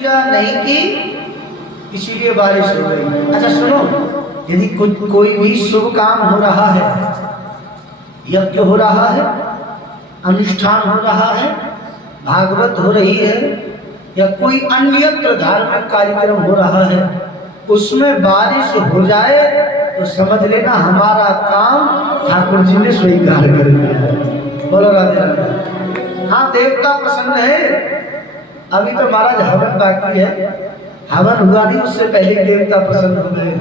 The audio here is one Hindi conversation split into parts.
पूजा नहीं की इसीलिए बारिश हो गई। अच्छा सुनो, यदि कोई भी शुभ काम हो रहा है, यज्ञ हो रहा है, अनुष्ठान हो रहा है, भागवत हो रही है या कोई अन्यत्र धार्मिक कार्यक्रम हो रहा है, उसमें बारिश हो जाए तो समझ लेना हमारा काम ठाकुर जी ने स्वीकार कर लिया। बोलो राधे राधे। हाँ, देवता प्रसन्न है। अभी तो महाराज हवन बाकी है, हवन हुआ नहीं, उससे पहले देवता प्रसन्न हो गए।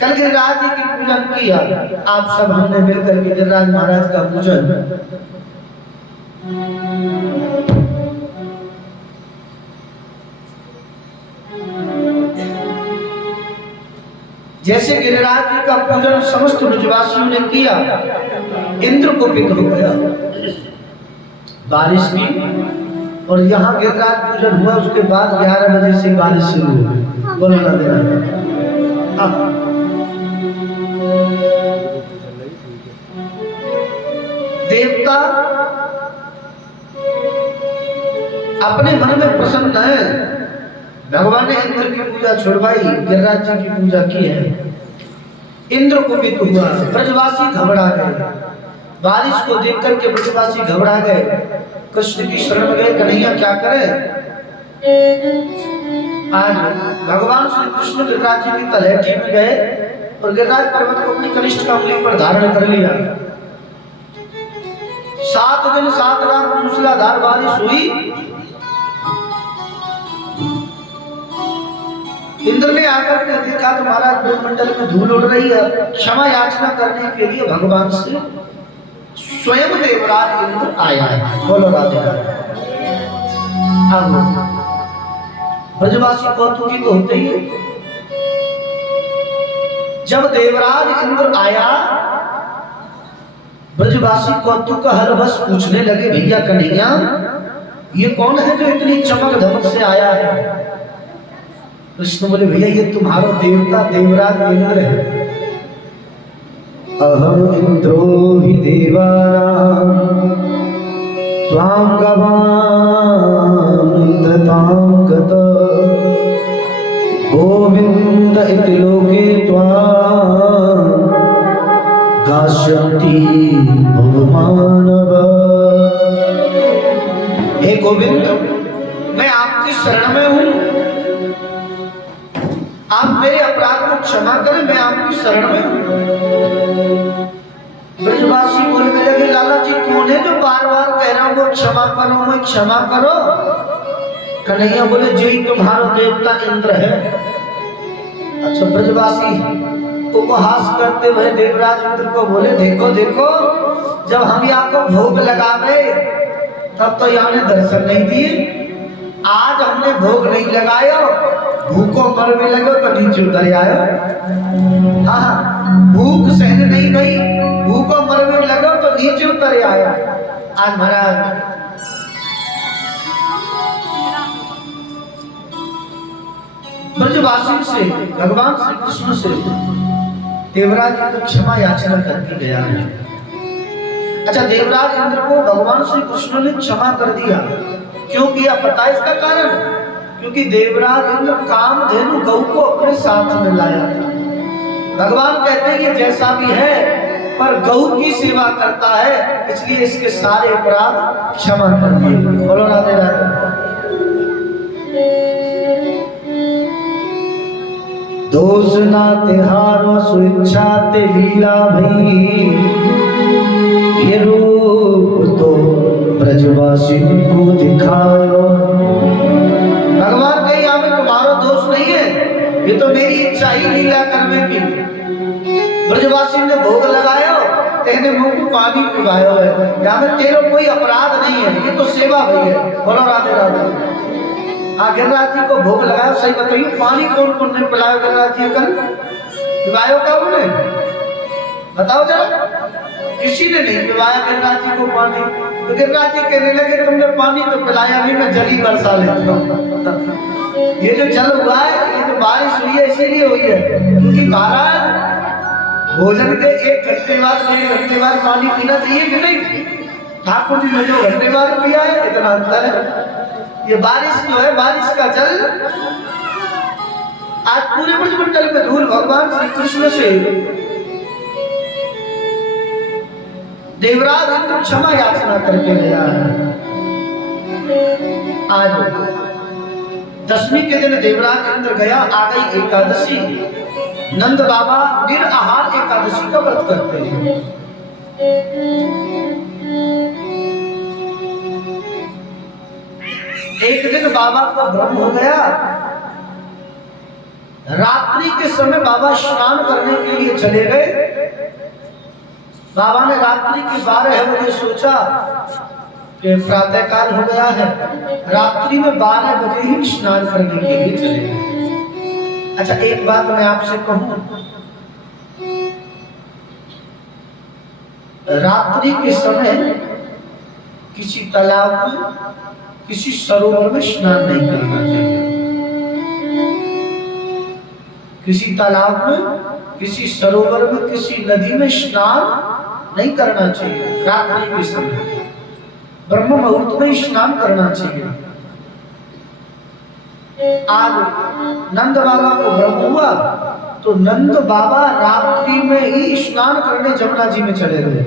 कल गिरिराज जी की पूजन किया, आप सब हमने मिलकर के गिरिराज महाराज का पूजन। जैसे गिरिराज जी का पूजन समस्त ब्रजवासियों ने किया, इंद्र कुपित हो गया, बारिश की। और यहाँ गिरिराज पूजन हुआ, उसके बाद 11 बजे से बारिश शुरू हो गई। बोलो ना देना। देवता अपने मन में प्रसन्न है, भगवान ने इंद्र की पूजा छुड़वाई, गिरिराज जी की पूजा की है। इंद्र कुपित हुआ, ब्रजवासी घबरा गए, बारिश को देख करके ब्रजवासी घबरा गए, कृष्ण की शरण में गए, कन्हैया क्या करें। आज भगवान श्री कृष्ण गिरिराज जी की तलहटी में गए और गिरिराज पर्वत को अपनी कनिष्ठ कमली पर धारण कर लिया। 7 दिन 7 रात मूसलाधार बारिश हुई। इंद्र ने आकर के देखा तो महाराज ब्रह्मंडल में धूल उड़ रही है। क्षमा याचना करने के लिए भगवान से स्वयं देवराज इंद्र आया है। बोलो राधे राधे। अब ब्रजवासी कौतुकी तो होते ही। जब देवराज इंद्र आया, ब्रजवासी कौतुक का हर बस पूछने लगे, भैया कन्हैया ये कौन है जो इतनी चमक धमक से आया है। कृष्ण बोले, भैया ये तुम्हारा देवता देवराज इंद्र है। अहम इंद्रो हि देवानां त्वां गवां गतः गोविंद इति लोके त्वां गास्यन्ति भवमानव। हे गोविंद, मैं आपकी शरण में हूँ, आप मेरे अपराध को क्षमा करें, मैं आपकी शरण में हूं। ब्रजवासी बोलने लगे, लाला जी कौन है जो बार बार कह रहा हूं वो क्षमा करो, मैं क्षमा करो। कन्हैया बोले, जो ही तुम्हारा देवता इंद्र है। अच्छा, ब्रजवासी उपहास करते हुए देवराज इंद्र को बोले, देखो देखो, जब हम यहाँ को भोग लगा रहे तब तो यहाँ ने दर्शन नहीं दिए, आज हमने भोग नहीं लगाया, भूखों मर में लगो तो नीचे उतर आयो। हाँ, भूख सहन नहीं गई, भूखों मर में लगो तो नीचे उतर आयो। आज महाराज ब्रजवासी से भगवान श्री कृष्ण से देवराज इंद्र क्षमा याचना करके गया है। अच्छा, देवराज इंद्र को भगवान श्री कृष्ण ने क्षमा कर दिया। क्यों किया पता है इसका कारण? क्योंकि देवराज इंद्र कामधेनु गौ को अपने साथ में लाया था। भगवान कहते हैं ये जैसा भी है पर गौ की सेवा करता है, इसलिए इसके सारे अपराध क्षमा कर दिए। बोलो राधे राधे। दोष ना तिहारो स्वेच्छा ते लीला भई, ये रूप तो ब्रजवासी को दिखायो। भगवान कहीं यहाँ में तुम्हारा दोष नहीं है, ये तो मेरी इच्छा ही लीला करने की। ब्रजवासी ने भोग लगाया, तेने मुंह को पानी पिलाया है, यहाँ में तेरा कोई अपराध नहीं है, ये तो सेवा भई है। बोलो राधे राधे। गिरिराज जी को भोग लगाया, सही बताइए पानी कौन कौन ने पिलाया गिरिराज जी कल? पिलाया कब ने बताओ जरा? किसी ने नहीं पिलाया गिरिराज जी को पानी। तो गिरिराज जी कहने लगे, तुमने पानी तो पिलाया नहीं, मैं जल ही बरसा लेता हूँ। ये जो जल हुआ है, ये जो बारिश हुई है इसीलिए हुई है, क्योंकि महाराज भोजन के 1 घंटे बाद 1 घंटे बाद पानी पीना चाहिए कि नहीं? ठाकुर जी ने जो घंटे बाद पिया है, इतना अंतर है। ये बारिश जो है, बारिश का जल आज पूरे ब्रजमंडल में धूल भगवान श्री कृष्ण से देवराज इंद्र क्षमा याचना करके गया है। आज दशमी के दिन देवराज इंद्र गया, आ गई एकादशी। नंद बाबा निराहार एकादशी का व्रत करते हैं। एक दिन बाबा को भ्रम हो गया। रात्रि के समय बाबा स्नान करने के लिए चले गए। बाबा ने रात्रि के 12 बजे सोचा कि प्रातः काल हो गया है, रात्रि में 12 बजे ही स्नान करने के लिए चले गए। अच्छा, एक बात मैं आपसे कहूं, रात्रि के समय किसी तालाब में, किसी सरोवर में स्नान नहीं करना चाहिए। किसी तालाब में, किसी सरोवर में, किसी नदी में स्नान नहीं करना चाहिए। रात्रि के समय ब्रह्म मुहूर्त में स्नान करना चाहिए। आज नंद बाबा को भ्रम हुआ तो नंद बाबा रात्रि में ही स्नान करने जमुना जी में चले गए।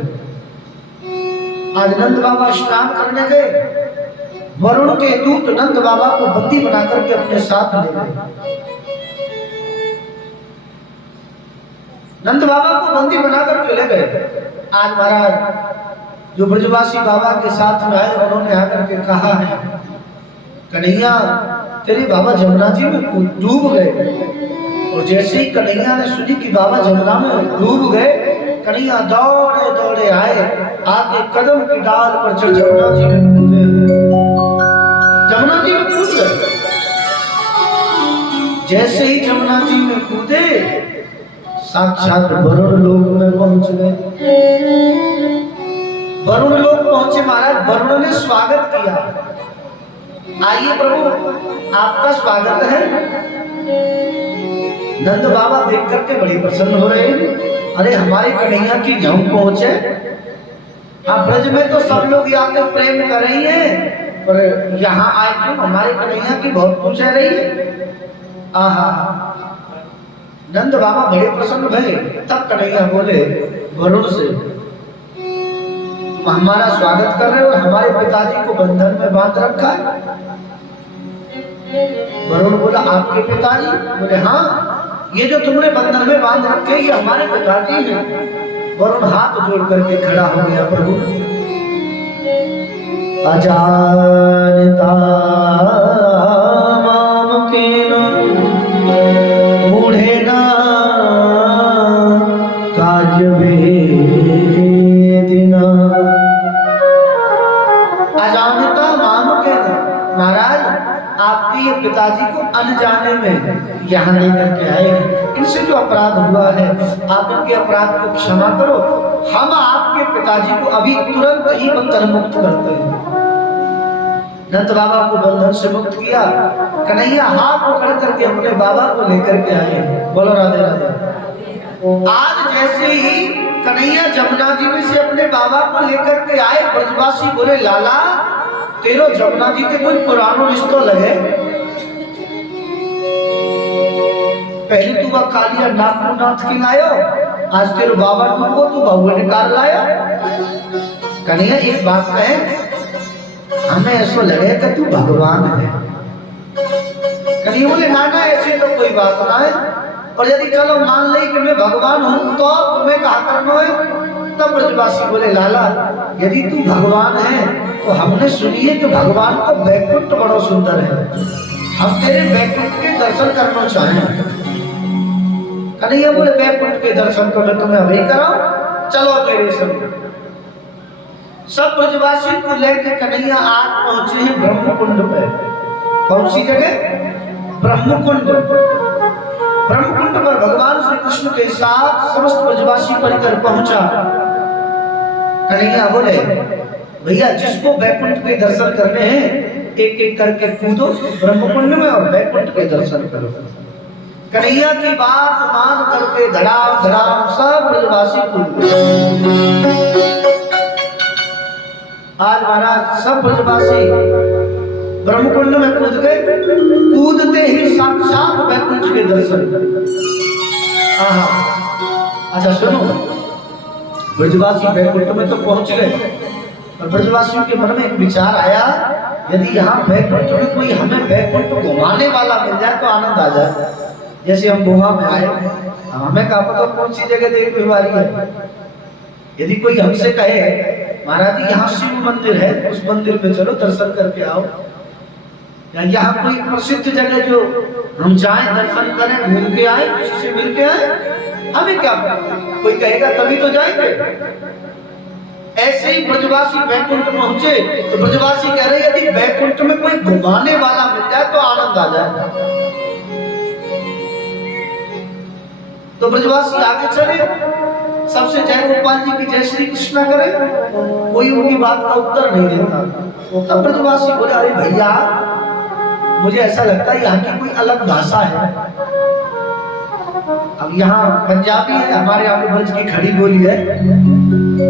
आज नंद बाबा स्नान करने गए, वरुण के दूत नंद बाबा को बंदी बना करके अपने साथ ले गए। नंद बाबा को बंदी बनाकर के ले गए। आज महाराज जो ब्रजवासी बाबा के साथ में आए, उन्होंने आकर के कहा है, कन्हैया तेरे बाबा जमुना जी में डूब गए। और जैसे ही कन्हैया ने सुनी कि बाबा जमुना में डूब गए, कन्हैया दौड़े दौड़े आए, आके कदम की डाल पर चढ़ जमुना जी में कूदे। जमुना जी में कूद गए। जैसे ही जमुना जी में कूदे, साक्षात वरुण लोक में पहुंच गए। वरुण लोक पहुंचे महाराज, वरुण ने स्वागत किया। आइए प्रभु, आपका स्वागत है। नंद बाबा देख करके बड़ी प्रसन्न हो रहे हैं। अरे हमारे कन्हैया की गांव पहुंचे। हाँ, ब्रज में तो सब लोग आके प्रेम कर रही हैं, पर यहाँ आए क्यों? हमारे कन्हैया की बहुत पूछ रही है। आहा, नंद बाबा बड़े प्रसन्न भले। तब कन्हैया बोले वरुण से, तुम हमारा स्वागत कर रहे हो, हमारे पिताजी को बंधन में बांध रखा है। वरुण बोला आपके पिताजी? बोले हाँ, ये जो तुमने बंधन में बांध रखे ये हमारे पिताजी हैं। वरुण हाथ जोड़ करके खड़ा हो गया, प्रभु अजानता माम केन मूढ़ेना कार्य वेदिना। अजानता माम केन, महाराज आपके ये पिताजी को अनजाने में यहाँ लेकर के आए, इनसे जो अपराध हुआ है आप इनके अपराध को क्षमा करो। हम आपके पिताजी को अभी तुरंत ही बंधन मुक्त करते हैं। नंद बाबा को बंधन से मुक्त किया। कन्हैया हाथ पकड़ करके अपने बाबा को लेकर के आए। बोलो राधे राधे। आज जैसे ही कन्हैया जमुना जी में से अपने बाबा को लेकर के आए, ब्रजवासी बोले लाला तेरो जमुना जी के कोई पुरानो रिश्तो लगे। पहले तू वह कालिया नाथ की लायो, आज तेरे बाबा को तू बहु निकाल लाया। कन्हैया एक बात कहे, हमें ऐसा लगे कि तू भगवान है। कन्हैया बोले नाना ऐसे तो कोई बात ना है, और यदि चलो मान ले कि मैं भगवान हूं तो तुम्हें कहा करना है। तब ब्रजवासी बोले लाला यदि तू भगवान है तो हमने सुनी है कि भगवान का वैकुंठ बड़ा सुंदर है, हम तेरे वैकुंठ के दर्शन करना चाहें। कन्हैया बोले वैकुंठ के दर्शन को मैं तुम्हें अभी कराऊं, चलो मेरे संग। सब ब्रजवासी को लेकर कन्हैया आज पहुंचे हैं ब्रह्मकुंड पे। कौन सी जगह? ब्रह्मकुंड। ब्रह्मकुंड पर भगवान श्री कृष्ण के साथ समस्त ब्रजवासी परिकर पहुंचा। कन्हैया बोले भैया जिसको वैकुंठ के दर्शन करने हैं एक एक करके कूदो ब्रह्मकुंड में और वैकुंठ के दर्शन करो। कन्हैया की बात मान करके धड़ाम धड़ाम सब ब्रजवासी कूद गए। आज महाराज सब ब्रजवासी ब्रह्मकुंड में कूद गए, कूदते ही साक्षात वैकुंठ के दर्शन। आहा, अच्छा सुनो, ब्रजवासी वैकुंठ में तो पहुंच गए, और ब्रजवासियों के मन में एक विचार आया, यदि यहाँ वैकुंठ में कोई हमें वैकुंठ घुमाने वाला मिल जाए तो आनंद आ जाए। जैसे हम गोवा में आए, हमें कहा पता कौन सी जगह देखने वाली है। यदि कोई हमसे कहे महाराज जी यहाँ शिव मंदिर है, उस मंदिर में चलो दर्शन करके आओ, या यहाँ कोई प्रसिद्ध जगह जो हम जाएं दर्शन करें, घूम के आए, किसी से मिल के आए, हमें क्या कोई कहेगा तभी तो जाएंगे। ऐसे ही ब्रजवासी वैकुंठ पहुंचे तो ब्रजवासी कह रहे यदि वैकुंठ में कोई घुमाने वाला मिल जाए तो आनंद आ जाए। तो ब्रजवासी आगे चले, सबसे जय गोपाल जी की जय श्री कृष्णा करे, कोई उनकी बात का उत्तर नहीं देता। तब ब्रजवासी बोले अरे भैया मुझे ऐसा लगता है यहाँ की कोई अलग भाषा है। अब यहाँ पंजाबी है, हमारे यहाँ पे ब्रज की खड़ी बोली है,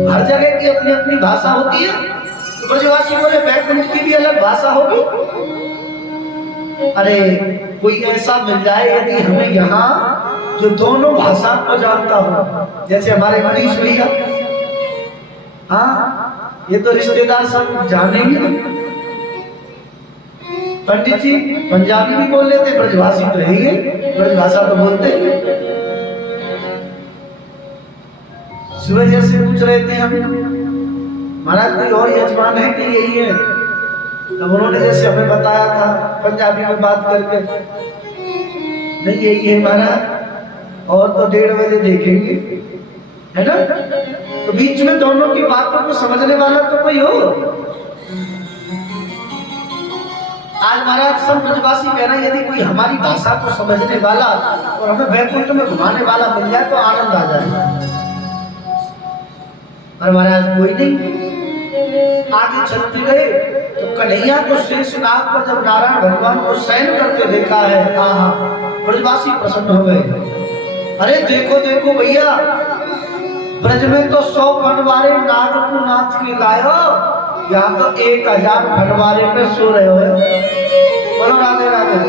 हर जगह की अपनी अपनी भाषा होती है। तो ब्रजवासी बोले वैकुंठ की भी अलग भाषा होगी। अरे कोई ऐसा मिल जाए यदि हमें यहाँ जो दोनों भाषा को जानता हो, जैसे हमारे मनीष भैया, हाँ ये तो रिश्तेदार सब जानेंगे। पंडित जी पंजाबी भी बोल लेते, ब्रजभाषी तो है ही, ब्रजभाषा तो बोलते हैं। सुबह जैसे पूछ रहे थे हम महाराज कोई और यजमान है कि यही है, तब उन्होंने जैसे हमें बताया था पंजाबी में बात करके, नहीं यही है महाराज, और तो 1:30 बजे देखेंगे, है ना। तो बीच में दोनों की बातों को समझने वाला तो कोई हो। आज महाराज सब ब्रजवासी कह रहे हैं यदि कोई हमारी भाषा को समझने वाला और हमें वैकुंठ में घुमाने वाला मिल जाए तो आनंद आ जाए। और महाराज कोई नहीं, आगे चलते गए तो कन्हैया को शेषनाग पर जब नारायण भगवान को शयन करते देखा है, आहा ब्रजवासी प्रसन्न हो गए। अरे देखो देखो भैया, ब्रज में तो 100 फनवारे नाग को नाच के लायो, यहाँ तो 1000 फनवारे पे सो रहे हो। बोलो राधे राधे।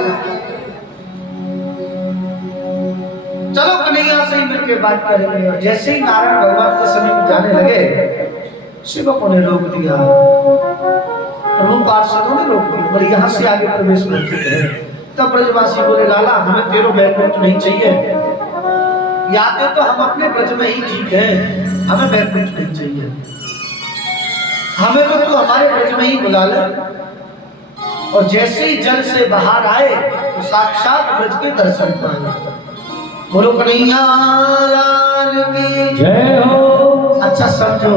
चलो कन्हैया से ही मिलकर बात करेंगे। और जैसे ही नारायण भगवान के समीप जाने लगे, सेवकों ने रोक दिया, प्रभु पार्षदों ने रोक दिया, बोले यहाँ से आगे प्रवेश नहीं है। तब ब्रजवासी बोले लाला हमें तेरो वैकुंठ नहीं चाहिए, यादें तो हम अपने ब्रज में ही ठीक है, हमें वैकुंठ नहीं चाहिए, हमें तो तू हमारे ब्रज में ही बुला ले। और जैसे ही जल से बाहर आए तो साक्षात ब्रज के दर्शन पाए। बोलो कन्हैया लाल की जय हो। अच्छा समझो,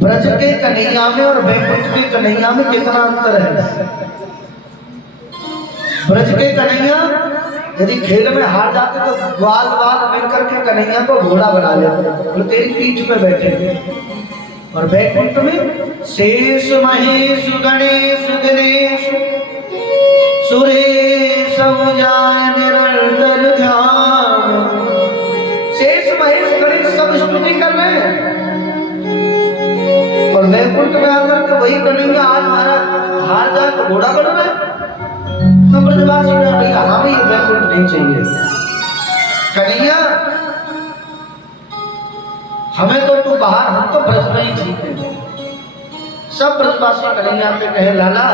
ब्रज के कन्हैया में और वैकुंठ के कन्हैया में कितना अंतर है। ब्रज के कन्हैया यदि खेल में हार जाते तो ग्वाल वाल मिलकर के कन्हैया को घोड़ा बना लेते, तो तेरी पीठ पे बैठे। और वैकुंठ में शेष महेश गणेश दिनेश सुरेश निरंतर ध्यान। शेष महेश गणेश सब स्तुति कर रहे हैं, और वैकुंठ में आकर के वही कन्हैया आज हमारा हार जाए तो घोड़ा बन रहा है। तो ब्रजवासी ने कहा हमें ये वैकुंठ नहीं चाहिए कन्हैया, हमें तो तू बाहर, हम तो ब्रज में ही ठीक है। सब ब्रजवासी कन्हैया पे कहे लाला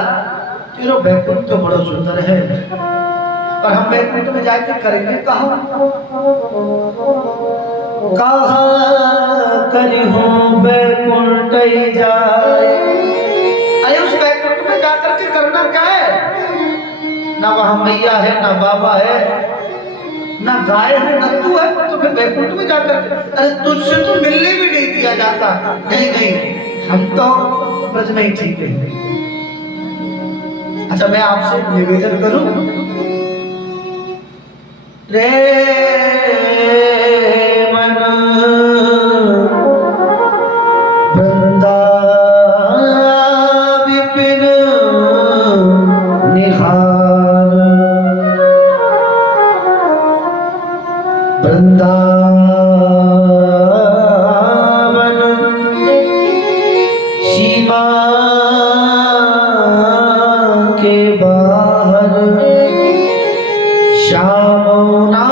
तेरा वैकुंठ तो बड़ा सुंदर है, पर हम वैकुंठ में जाके करेंगे कहाँ करी हूँ वैकुंठ जाए। अरे उस वैकुंठ में जाकर के करना क्या है, ना वहां मैया है, ना बाबा है, ना गाय है, ना तू है, तो फिर वैकुंठ में जाकर, अरे तुझसे तो मिलने भी नहीं दिया जाता। नहीं नहीं, हम तो ब्रज में ही ठीक है। अच्छा मैं आपसे निवेदन करूं, रे मन वृंदा विपिन निहार, वृंदावन सीमा श्याम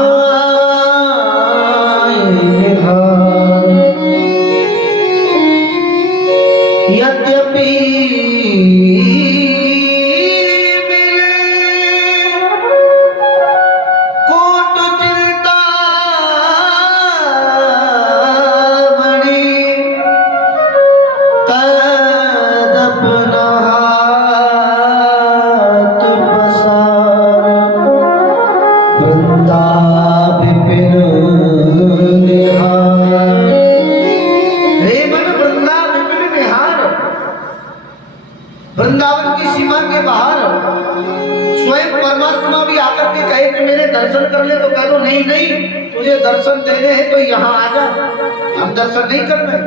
यद्यपि कोट चिंता बड़ी तदपना हाथ पसार वृंदा विपिन निहार। रे मन वृंदा विपिन निहार, वृंदावन की सीमा के बाहर स्वयं परमात्मा भी आकर के कहे कि मेरे दर्शन कर ले, तो कह दो नहीं नहीं, तुझे दर्शन देने हैं तो यहाँ आ जा, हम दर्शन नहीं कर रहे।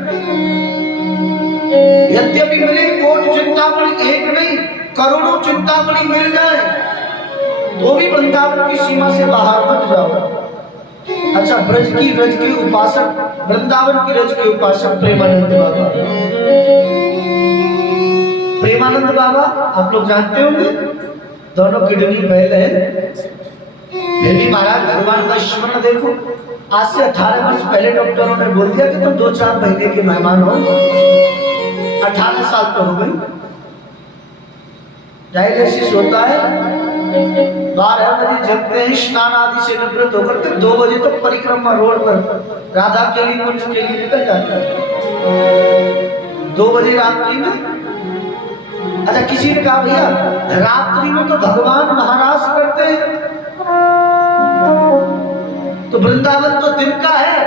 यद्यपि मिले कोट चिंतामणि, एक नहीं करोड़ों चिंतामणि मिल जाए तो भी वृंदावन की सीमा से बाहर मत जाओ। अच्छा, ब्रज के उपासक, वृंदावन की रज के उपासक प्रेमानंद बाबा, प्रेमानंद बाबा आप लोग जानते होंगे, दोनों किडनी फेल है, फिर भी महाराज भगवान का स्मरण देखो। आज से 18 वर्ष पहले डॉक्टरों ने बोल दिया कि तुम 2-4 महीने के मेहमान हो, 18 साल तो हो गई। डायलिसिस होता है, 12 बजे जगते हैं, स्नान आदि से निवृत्त होकर के 2 बजे तक परिक्रमा रोड पर राधा केली कुंज के लिए निकल जाता है, 2 बजे रात्रि में। अच्छा, किसी ने कहा भैया रात्रि में तो भगवान महाराज करते हैं, तो वृंदावन तो दिन का है,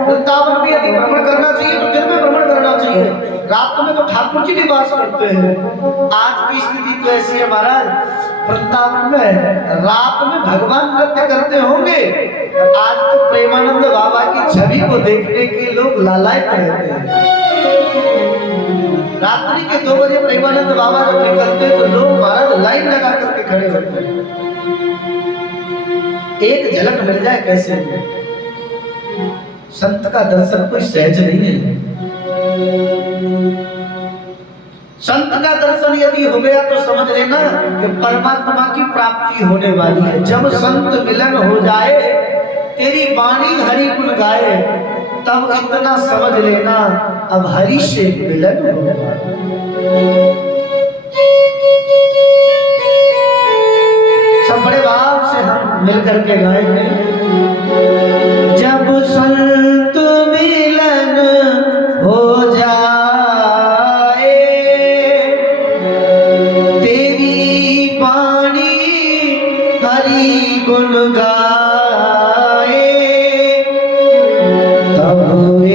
वृंदावन में यदि भ्रमण करना चाहिए तो दिन में भ्रमण करना चाहिए, रात में तो ठाकुर जी निवास करते हैं। आज की स्थिति तो ऐसी है महाराज, वृंदावन में रात में भगवान नृत्य करते होंगे, आज तो प्रेमानंद बाबा की छवि को देखने के लोग लालायित रहते हैं। रात्रि के 2 बजे प्रेमानंद बाबा जब निकलते तो लोग महाराज लाइन लगा करके खड़े होते हैं, एक झलक मिल जाए कैसे। संत का दर्शन कोई सहज नहीं है, संत का दर्शन यदि हो गया तो समझ लेना कि परमात्मा की प्राप्ति होने वाली है। जब संत मिलन हो जाए, तेरी वाणी हरि गुण गाए, तब इतना समझ लेना अब हरि से मिलन होगा। सब बड़े भाव से हम मिलकर के गाएंगे। जब संत मिलन हो जाए, तेरी वाणी हरि गुण गाए, तब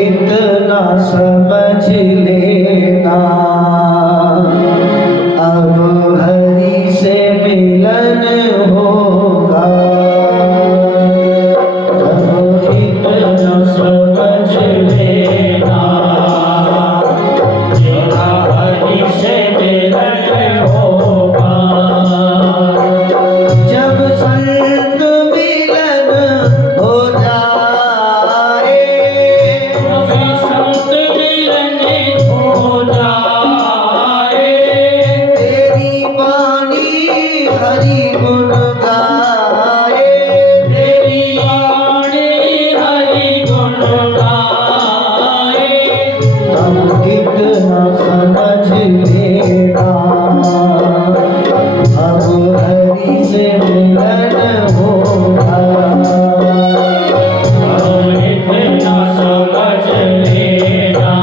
इतना समझ लेना अब हरि से मिलन होगा। तब इतना समझ लेना हरि से मिलन होगा। जब संत मिलन हो जाए, संत मिलन हो जाए, तेरी वाणी हरि गुण गाए, तेरी वाणी हरि गुण गाए, तब इतना समझ लेना अब हरि से मिलन होगा। अब इतना समझ लेना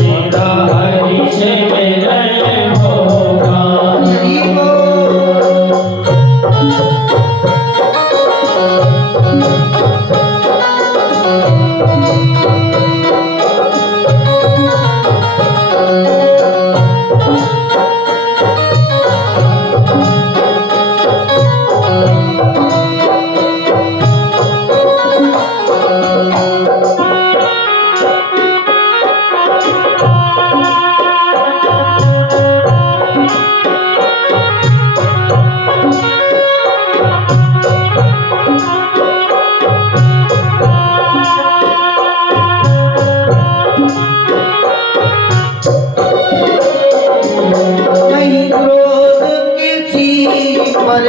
मेरा हरि से मिलन होगा। नहीं क्रोध किसी पर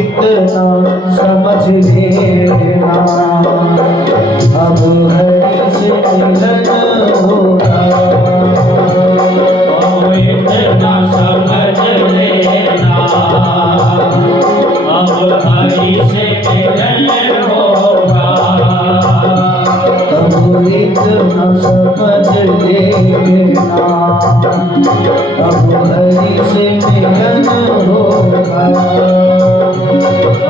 इतना समझ लेना, अब हरि से मिलन होगा। अब इतना समझ लेना, अब हरि से मिलन होगा। अब इतना समझ लेना, अब हरि से मिलन होगा।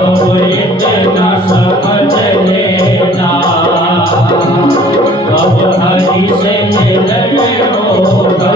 अब इतना समझ लेना, अब हरि से मिलन होगा।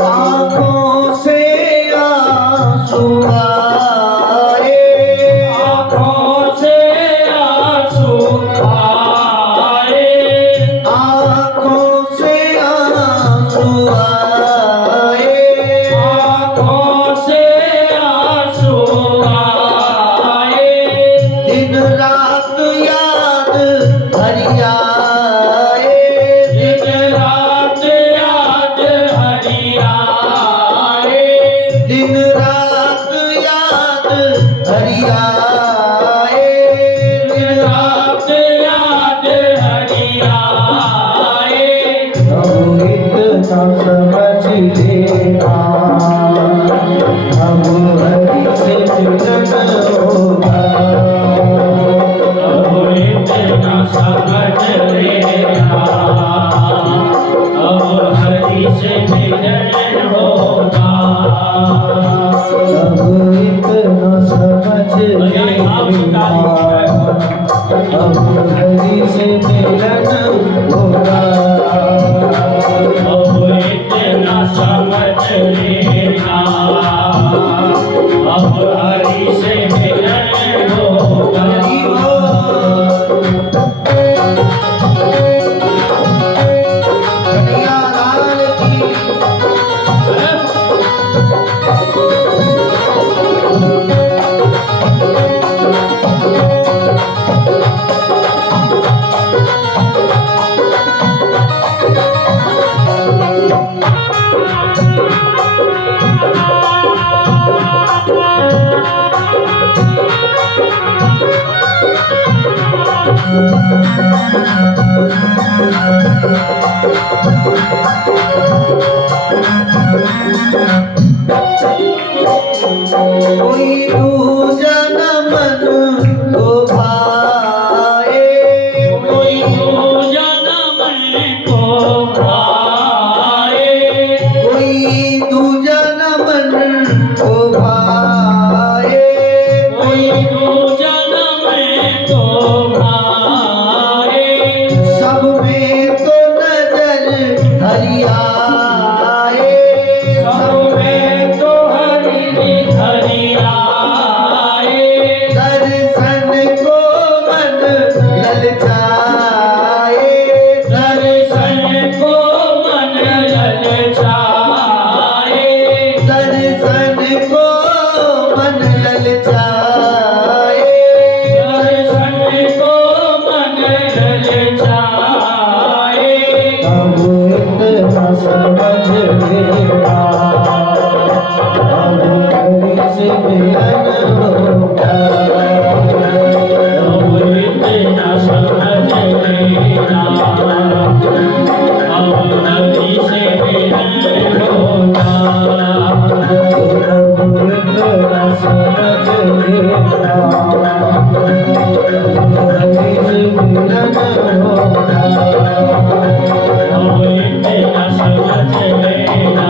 आँखों से आंसू आए, आँखों से आंसू आए, आँखों से आंसू आए, आँखों से आंसू आए। दिन रात याद हरि आए, दिन रात याद हरि आए, दिन रात याद हरि आए, दिन रात याद हरि आए। अब इतना समझ लेना, अब हरि से मिलन होगा। अब इतना समझ लेना, अब हरि से मिलन होगा। अब इतना समझ लेना, अब हरि से मिलन होगा। अब इतना समझ लेना, अब हरि से मिलन होगा। हरि बोल। कन्हैया लाल की कोई पूजन मन को भाए, कोई पूजन मन को भाए, कोई पूजन मन को भाए, कोई पूजन मन को भाए। सब में तो नजर हरि आए, सब में तो हरि हरि आए, दर्शन को मन ललचाए, दर्शन को मन ललचाए, दर्शन को मन ललचाए। दर्शन को मन ललचाए। अब इतना समझ लेना, अब हरि से मिलन होगा। अब इतना समझ लेना, अब हरि से मिलन होगा। अब इतना समझ लेना, अब हरि से मिलन होगा। अब इतना समझ लेना,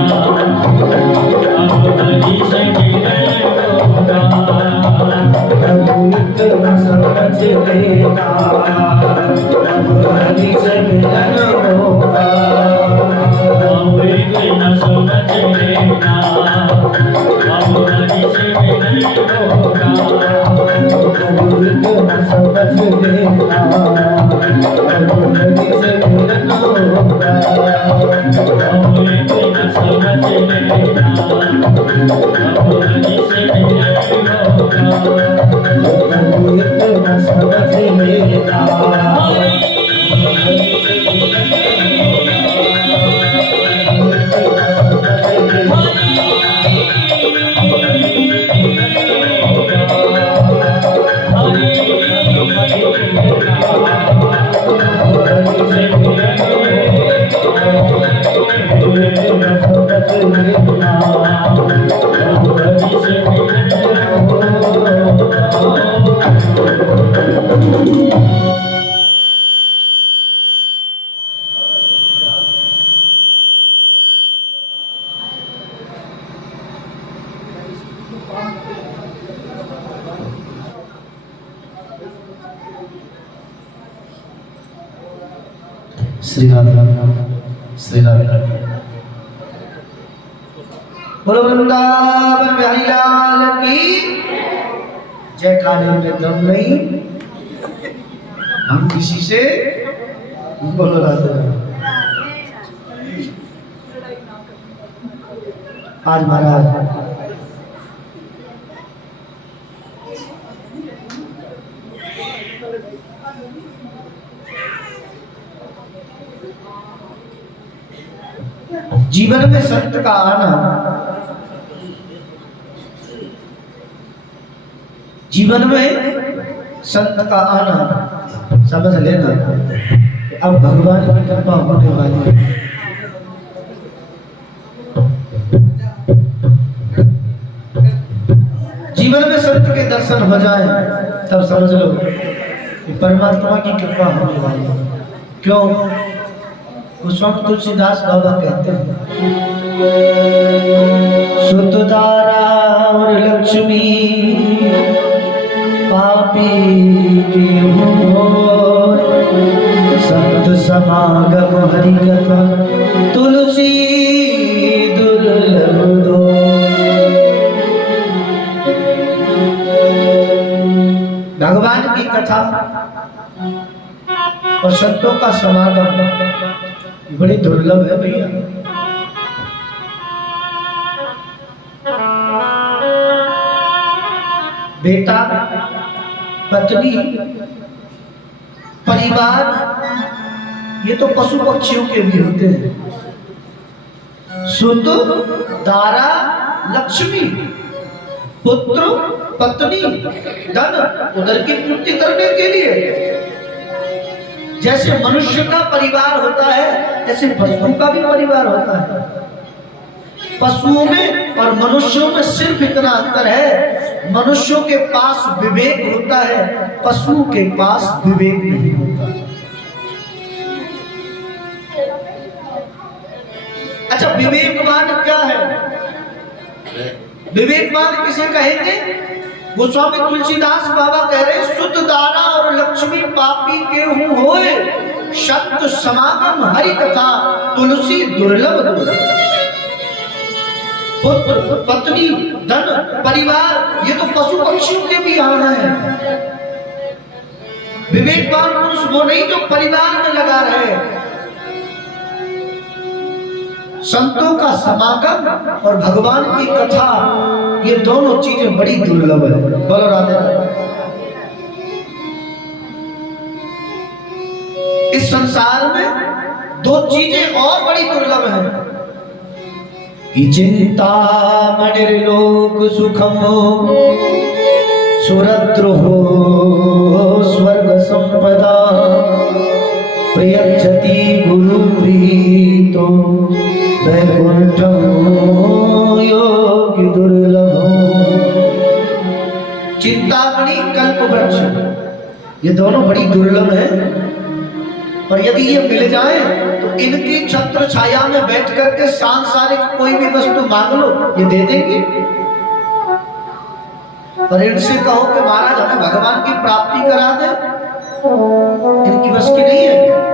समझ लेना, रघुपति से मिलन होगा। रघुपति न समझ लेना, रघुपति से मिलन होगा। रघुपति न समझ लेना, श्री राधे श्री राधे। बोलो वृंदावन बिहारी लाल की जय। काले में दम नहीं, हम किसी से बोलो राधे। आज महाराज जीवन में संत का आना, जीवन में संत का आना समझ लेना अब भगवान की कृपा होने वाली है। जीवन में संत के दर्शन हो जाए तब समझ लो कि परमात्मा की कृपा होने वाली है। क्यों? गोस्वामी तुलसीदास बाबा कहते हैं, सुत दारा और लक्ष्मी पापी के हो, संत समागम हरि कथा तुलसी दुर्लभ दो। भगवान की कथा और संतों का समागम बड़ी दुर्लभ है भैया। बेटा, पत्नी, परिवार, ये तो पशु पक्षियों के भी होते हैं। सुत, दारा, लक्ष्मी, पुत्र, पत्नी, धन, उदर की पूर्ति करने के लिए। जैसे मनुष्य का परिवार होता है, ऐसे पशुओं का भी परिवार होता है। पशुओं में और मनुष्यों में सिर्फ इतना अंतर है, मनुष्यों के पास विवेक होता है, पशुओं के पास विवेक नहीं होता। अच्छा, विवेकवान क्या है? विवेकवान किसे कहेंगे? गोस्वामी तुलसीदास बाबा कह रहे, सुत दारा और लक्ष्मी पापी के होए, संत समागम हरि कथा तुलसी दुर्लभ दुर्लभ। पुत्र, पत्नी, धन, परिवार, ये तो पशु पक्षियों के भी यहाँ है। विवेकवान पुरुष वो नहीं जो परिवार में लगा रहे। संतों का समागम और भगवान की कथा, ये दोनों चीजें बड़ी दुर्लभ है। बोलो राधे राधे। इस संसार में दो चीजें और बड़ी दुर्लभ हैं कि चिंता मनिर्लोक सुखम सुरद्रोहो स्वर्ग संपदा प्रयच्छति गुरु प्रीतो वैकुंठम योगी दुर्लभो। चिंतामणि, कल्प वृक्ष, ये दोनों बड़ी दुर्लभ है। और यदि ये मिल जाए तो इनकी छत्र छाया में बैठ करके सांसारिक कोई भी वस्तु मांग लो, ये दे देंगे। पर इनसे कहो कि महाराज हमें भगवान की प्राप्ति करा दे, इनकी बस की नहीं है।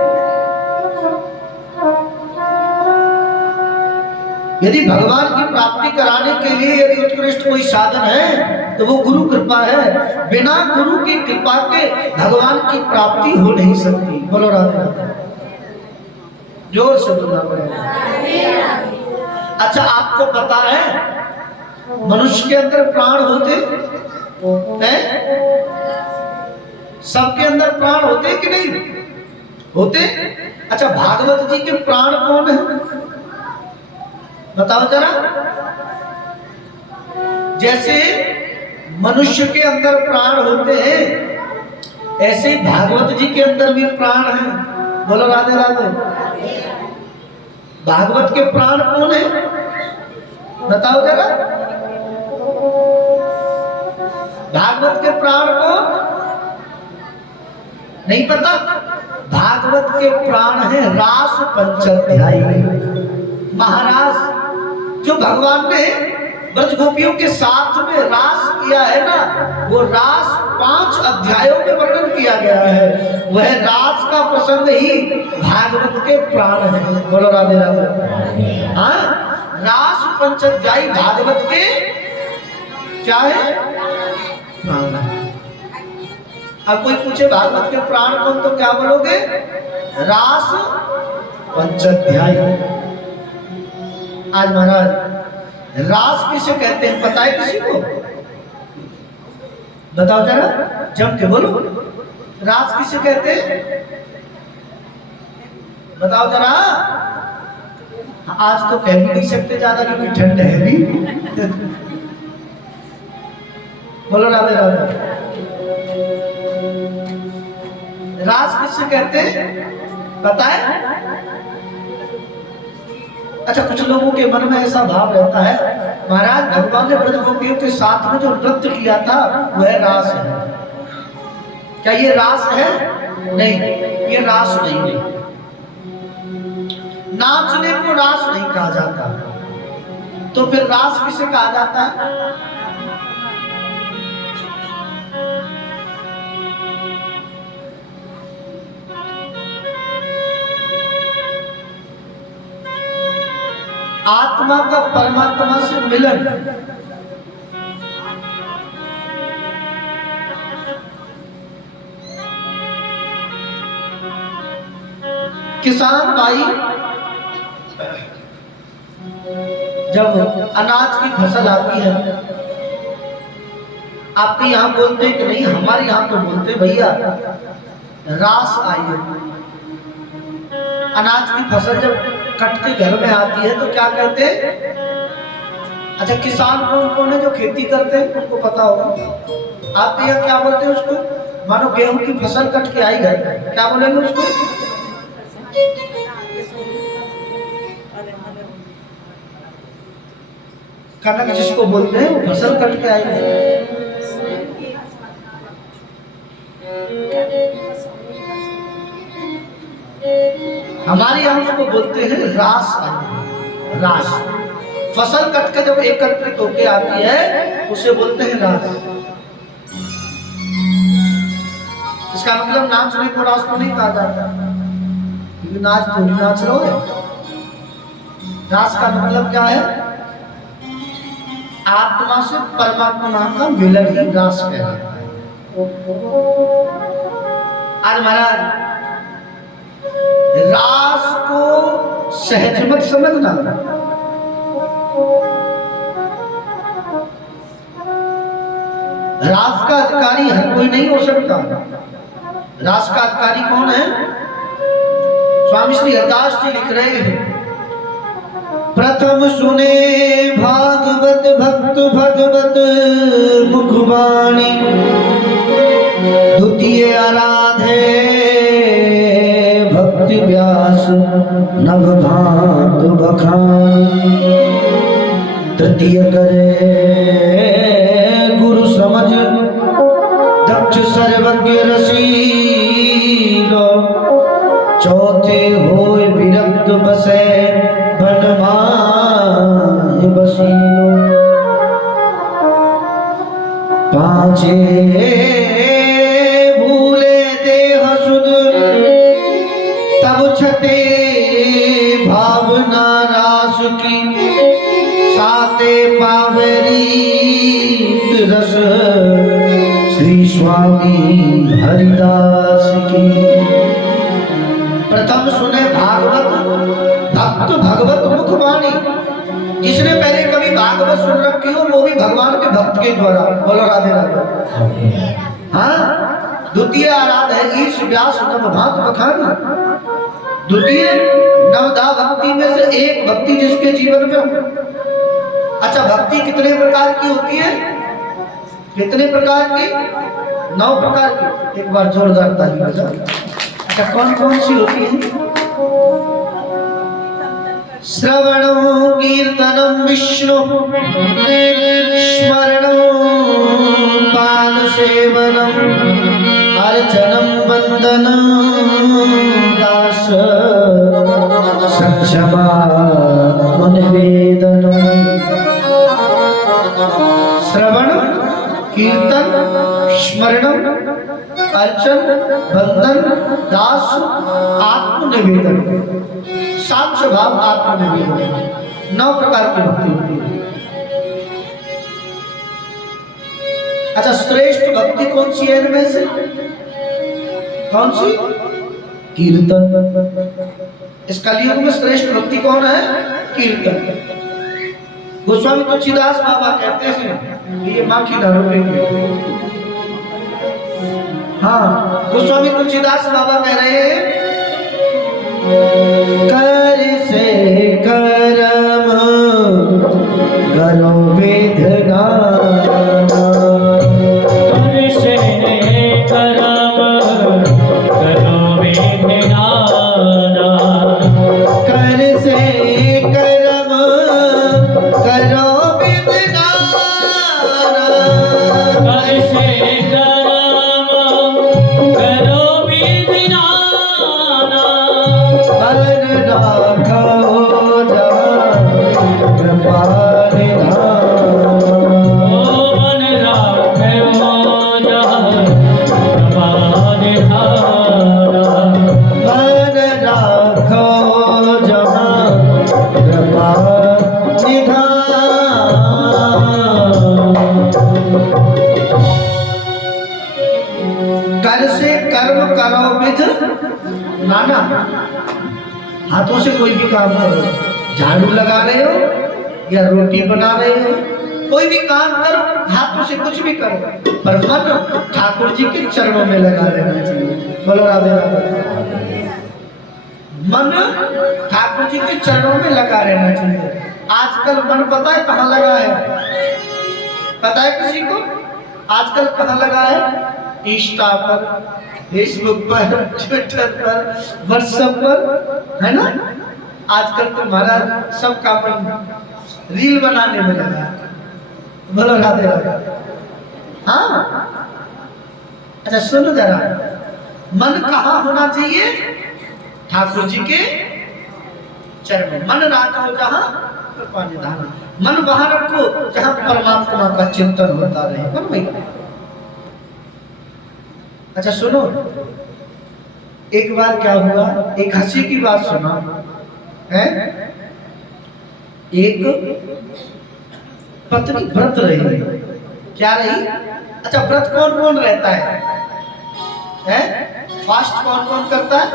यदि भगवान की प्राप्ति कराने के लिए यदि उत्कृष्ट कोई साधन है तो वो गुरु कृपा है। बिना गुरु की कृपा के भगवान की प्राप्ति हो नहीं सकती। बोलो राधे राधे, जोर से बोलना पड़ेगा। अच्छा, आपको पता है मनुष्य के अंदर प्राण होते हैं? सबके अंदर प्राण होते कि नहीं होते? अच्छा, भागवत जी के प्राण कौन है बताओ जरा। जैसे मनुष्य के अंदर प्राण होते हैं ऐसे ही भागवत जी के अंदर भी प्राण हैं। बोलो राधे राधे। भागवत के प्राण कौन है बताओ जरा। भागवत के प्राण कौन नहीं पता? भागवत के प्राण है रास पंचाध्यायी महाराज, जो भगवान ने ब्रज गोपियों के साथ में रास किया है ना, वो रास 5 अध्यायों में वर्णन किया गया है। वह रास का प्रसंग ही भागवत के प्राण है। बोलो राधे राधे। हाँ, रास पंचाध्यायी भागवत के क्या है? प्राण। अब कोई पूछे भागवत के प्राण कौन, तो क्या बोलोगे? रास पंचाध्यायी। आज महाराज रास किसे कहते हैं पता है किसी को? बताओ जरा, जम के बोलो। रास किसे कहते हैं बताओ जरा। आज तो कह भी नहीं सकते ज्यादा क्योंकि ठंड है भी। बोलो राधे राधे। रास किसे कहते हैं पता है? अच्छा, कुछ लोगों के मन में ऐसा भाव रहता है महाराज भगवान ने ब्रज गोपियों के साथ में जो नृत्य किया था वह रास है। क्या ये रास है? नहीं, ये रास नहीं है। नाचने को रास नहीं कहा जाता, तो फिर रास किसे कहा जाता है? आत्मा का परमात्मा से मिलन। किसान भाई जब अनाज की फसल आती है, आपके यहां बोलते हैं कि नहीं, हमारे यहां तो बोलते भैया रास आई है। अनाज की फसल जब कट के घर में आती है तो क्या कहते हैं? अच्छा, किसान कौन कौन है जो खेती करते हैं उनको पता होगा। आप यहाँ क्या बोलते हैं उसको? मानो गेहूं की फसल कट के आई घर, क्या बोलेंगे उसको? कनक जिसको बोलते हैं वो फसल कट के आई है। हमारे यहाँ उसको बोलते हैं रास। रास फसल कट कर जब एकत्रित होके आती है उसे बोलते हैं रास। इसका मतलब नाचने को रास को नहीं कहा जाता, क्योंकि नाच थोड़ी नाच रहे हो। रास का मतलब क्या है? आत्मा से परमात्मा का मिलन ही रास कहलाता है। आज महाराज रास को सहज मत समझना। रास का अधिकारी हर कोई नहीं हो सकता। रास का अधिकारी कौन है? स्वामी श्री हरदास जी लिख रहे हैं, प्रथम सुने भागवत भक्त भगवत मुखवाणी, द्वितीय आराधे भक्ति व्यास नव भात बखान, तृतीय करे गुरु समझ दक्ष सर्वज्ञ रसीलो, चौथे होय विरक्त बसे बनमाय बसीलो, पांचे भूले देह सुध तब छठे भावना रास की साते पावरी रस श्री स्वामी हरिदास की। प्रथम सुने भागवत भक्त भगवत मुखवाणी। जिसने पहले कभी भागवत सुन रखी हो वो भी भगवान के भक्त के द्वारा। बोलो राधे राधे। हाँ, द्वितीय आराध है ईश व्यास नव भात बखानी। द्वितीय नवदा भक्ति में से एक भक्ति जिसके जीवन में हो। अच्छा, भक्ति कितने प्रकार की होती है? कितने प्रकार की? 9 प्रकार की। एक बार जोरदार ताली बजाओ। अच्छा, कौन कौन सी होती है? श्रवणं कीर्तनं विष्णु स्मरणं पादसेवनं अर्चनं वन्दनं दास सक्षमात्मनिवेदनं। श्रवण कीर्तन स्मरणं अर्चन वंदन दास आत्मनिवेदन। साक्ष्य भाव आत्मनिवेदन। 9 प्रकार की भक्ति होती है। अच्छा, श्रेष्ठ भक्ति कौन सी है इनमें से? कौन सी? कीर्तन। इस कलयुग में श्रेष्ठ भक्ति कौन है? कीर्तन। गोस्वामी तुलसीदास बाबा कहते हैं ये माँ की न रोकेंगे। हाँ, गोस्वामी तुलसीदास बाबा कह रहे हैं कर से करम करो विधना। कर से करम करो विधना। कर से करम करो विधना। कर से करम करो विधना। मन राखो जहाँ कृपा निधान। मन राखो जहाँ कृपा निधान। मन राखो जहाँ कृपा निधान। कर से कर्म करो विध नाना। हाथों से कोई भी काम करो, झाड़ू लगा रहे हो या रोटी बना रहे हो, कोई भी काम करो, हाथों से कुछ भी करो, पर मन ठाकुर जी के चरणों में लगा लेना चाहिए। बोलो राधे राधे। मन ठाकुर जी के चरणों में लगा रहना चाहिए। आजकल मन पता है कहाँ लगा है? पता है किसी को? आजकल कहाँ लगा है? इंस्टा पर, फेसबुक पर, ट्विटर पर, व्हाट्सएप पर, है ना? आजकल तो महाराज सब काम रील बनाने में लगा है। बोलो राधे राधे। हाँ, अच्छा सुनो जरा, मन कहाँ होना चाहिए? ठाकुर जी के चरण। मन राखो जहाँ कृपा निधान। मन वहां रखो जहाँ परमात्मा का चिंतन होता रहे। बोलो भाई। अच्छा सुनो, एक बार क्या हुआ, एक हंसी की बात सुना है। एक पत्नी व्रत रही। क्या रही? अच्छा, व्रत कौन कौन रहता है? फास्ट कौन कौन करता है?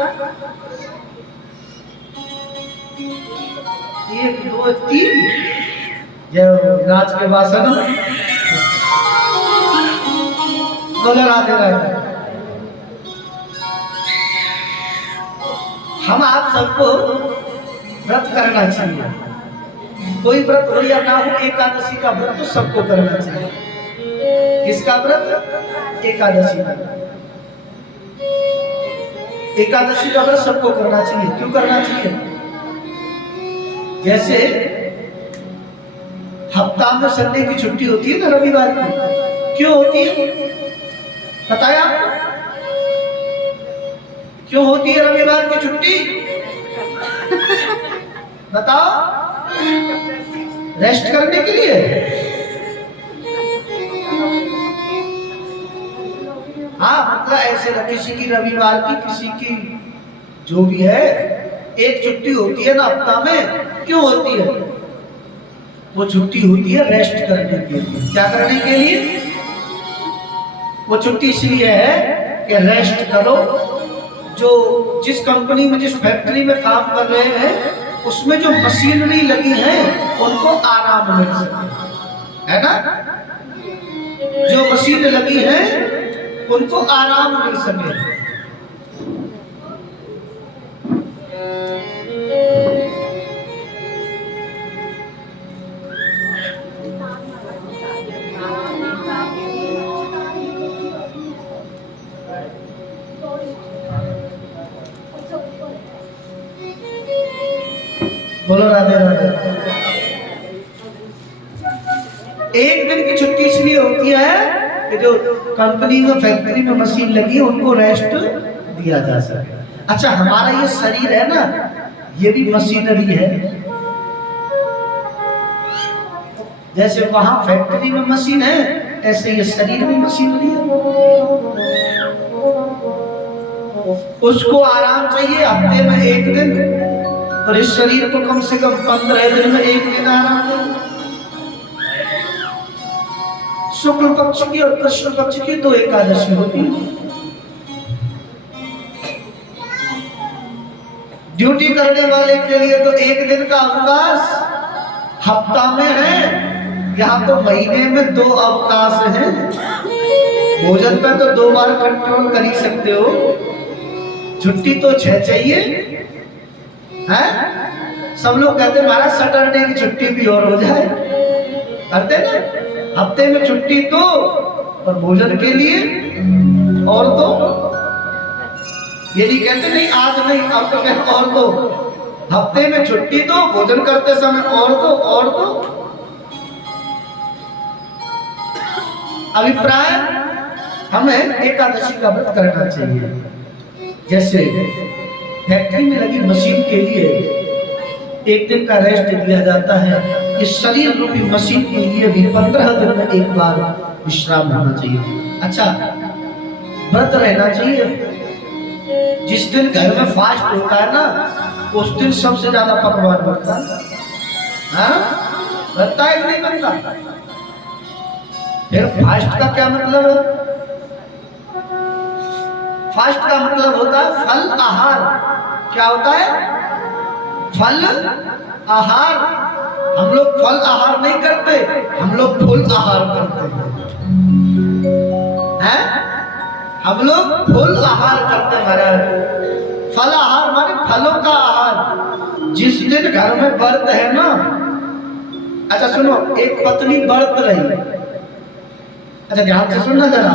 1 2 3 जो नाच के बाद ना। बोलो राधे राधे। हम आप सबको व्रत करना चाहिए। कोई व्रत हो या ना हो, एकादशी का व्रत तो सबको करना चाहिए। किसका व्रत? एकादशी का। एकादशी का व्रत सबको करना चाहिए। क्यों करना चाहिए? जैसे हफ्ता में संडे की छुट्टी होती है ना, रविवार की। क्यों होती है बताया? क्यों होती है रविवार की छुट्टी? बताओ। रेस्ट करने के लिए। हाँ, मतलब ऐसे ना, किसी की रविवार की, किसी की जो भी है, एक छुट्टी होती है ना हफ्ता में। क्यों होती है? वो छुट्टी होती है रेस्ट करने के लिए। क्या करने के लिए? वो छुट्टी इसलिए है कि रेस्ट करो। जो जिस कंपनी में, जिस फैक्ट्री में काम कर रहे हैं, उसमें जो मशीनरी लगी है उनको आराम मिल सके, है ना? जो मशीन लगी है उनको आराम मिल सके। बोलो राधे राधे। एक दिन की छुट्टी इसलिए होती है कि जो कंपनी में, फैक्ट्री में मशीन लगी है उनको रेस्ट दिया जा सके। अच्छा, हमारा ये शरीर है ना, ये भी मशीनरी है। जैसे वहां फैक्ट्री में मशीन है, ऐसे ये शरीर में मशीनरी है। उसको आराम चाहिए, हफ्ते में एक दिन, और इस शरीर को कम से कम 15 दिन में एक दिन आराम दें। शुक्ल पक्ष की और कृष्ण पक्ष की 2 एकादशी होती है। ड्यूटी करने वाले के लिए तो एक दिन का अवकाश हफ्ता में है, यहाँ तो महीने में 2 अवकाश हैं। भोजन पे तो 2 बार कंट्रोल कर ही सकते हो, छुट्टी तो 6 चाहिए है? सब लोग कहते महाराज सैटरडे की छुट्टी भी और हो जाए, करते ना? हफ्ते में छुट्टी तो, और भोजन के लिए और तो। ये नहीं कहते नहीं आज नहीं, अब तो कहते और तो। हफ्ते में छुट्टी तो, भोजन करते समय और तो, और तो। अभिप्राय, हमें एकादशी का व्रत करना चाहिए। जैसे फैक्ट्री में लगी मशीन के लिए एक दिन का रेस्ट दिया जाता है, इस शरीर रूपी मशीन के लिए भी 15 दिन में एक बार विश्राम होना चाहिए। अच्छा, व्रत रहना चाहिए। जिस दिन घर में फास्ट होता है ना, उस दिन सबसे ज्यादा पकवान बनता है। हाँ, बनता है कि नहीं बनता? फिर फास्ट का क्या मतलब है? फास्ट का मतलब होता है फल आहार। क्या होता है? फल आहार। हम लोग फल आहार नहीं करते, हम लोग फूल आहार करते हैं। हम लोग फूल आहार करते हैं महाराज। फल आहार माने फलों का आहार। जिस दिन घर में व्रत है ना, अच्छा सुनो, एक पत्नी व्रत रही, अच्छा ध्यान से सुनना जरा,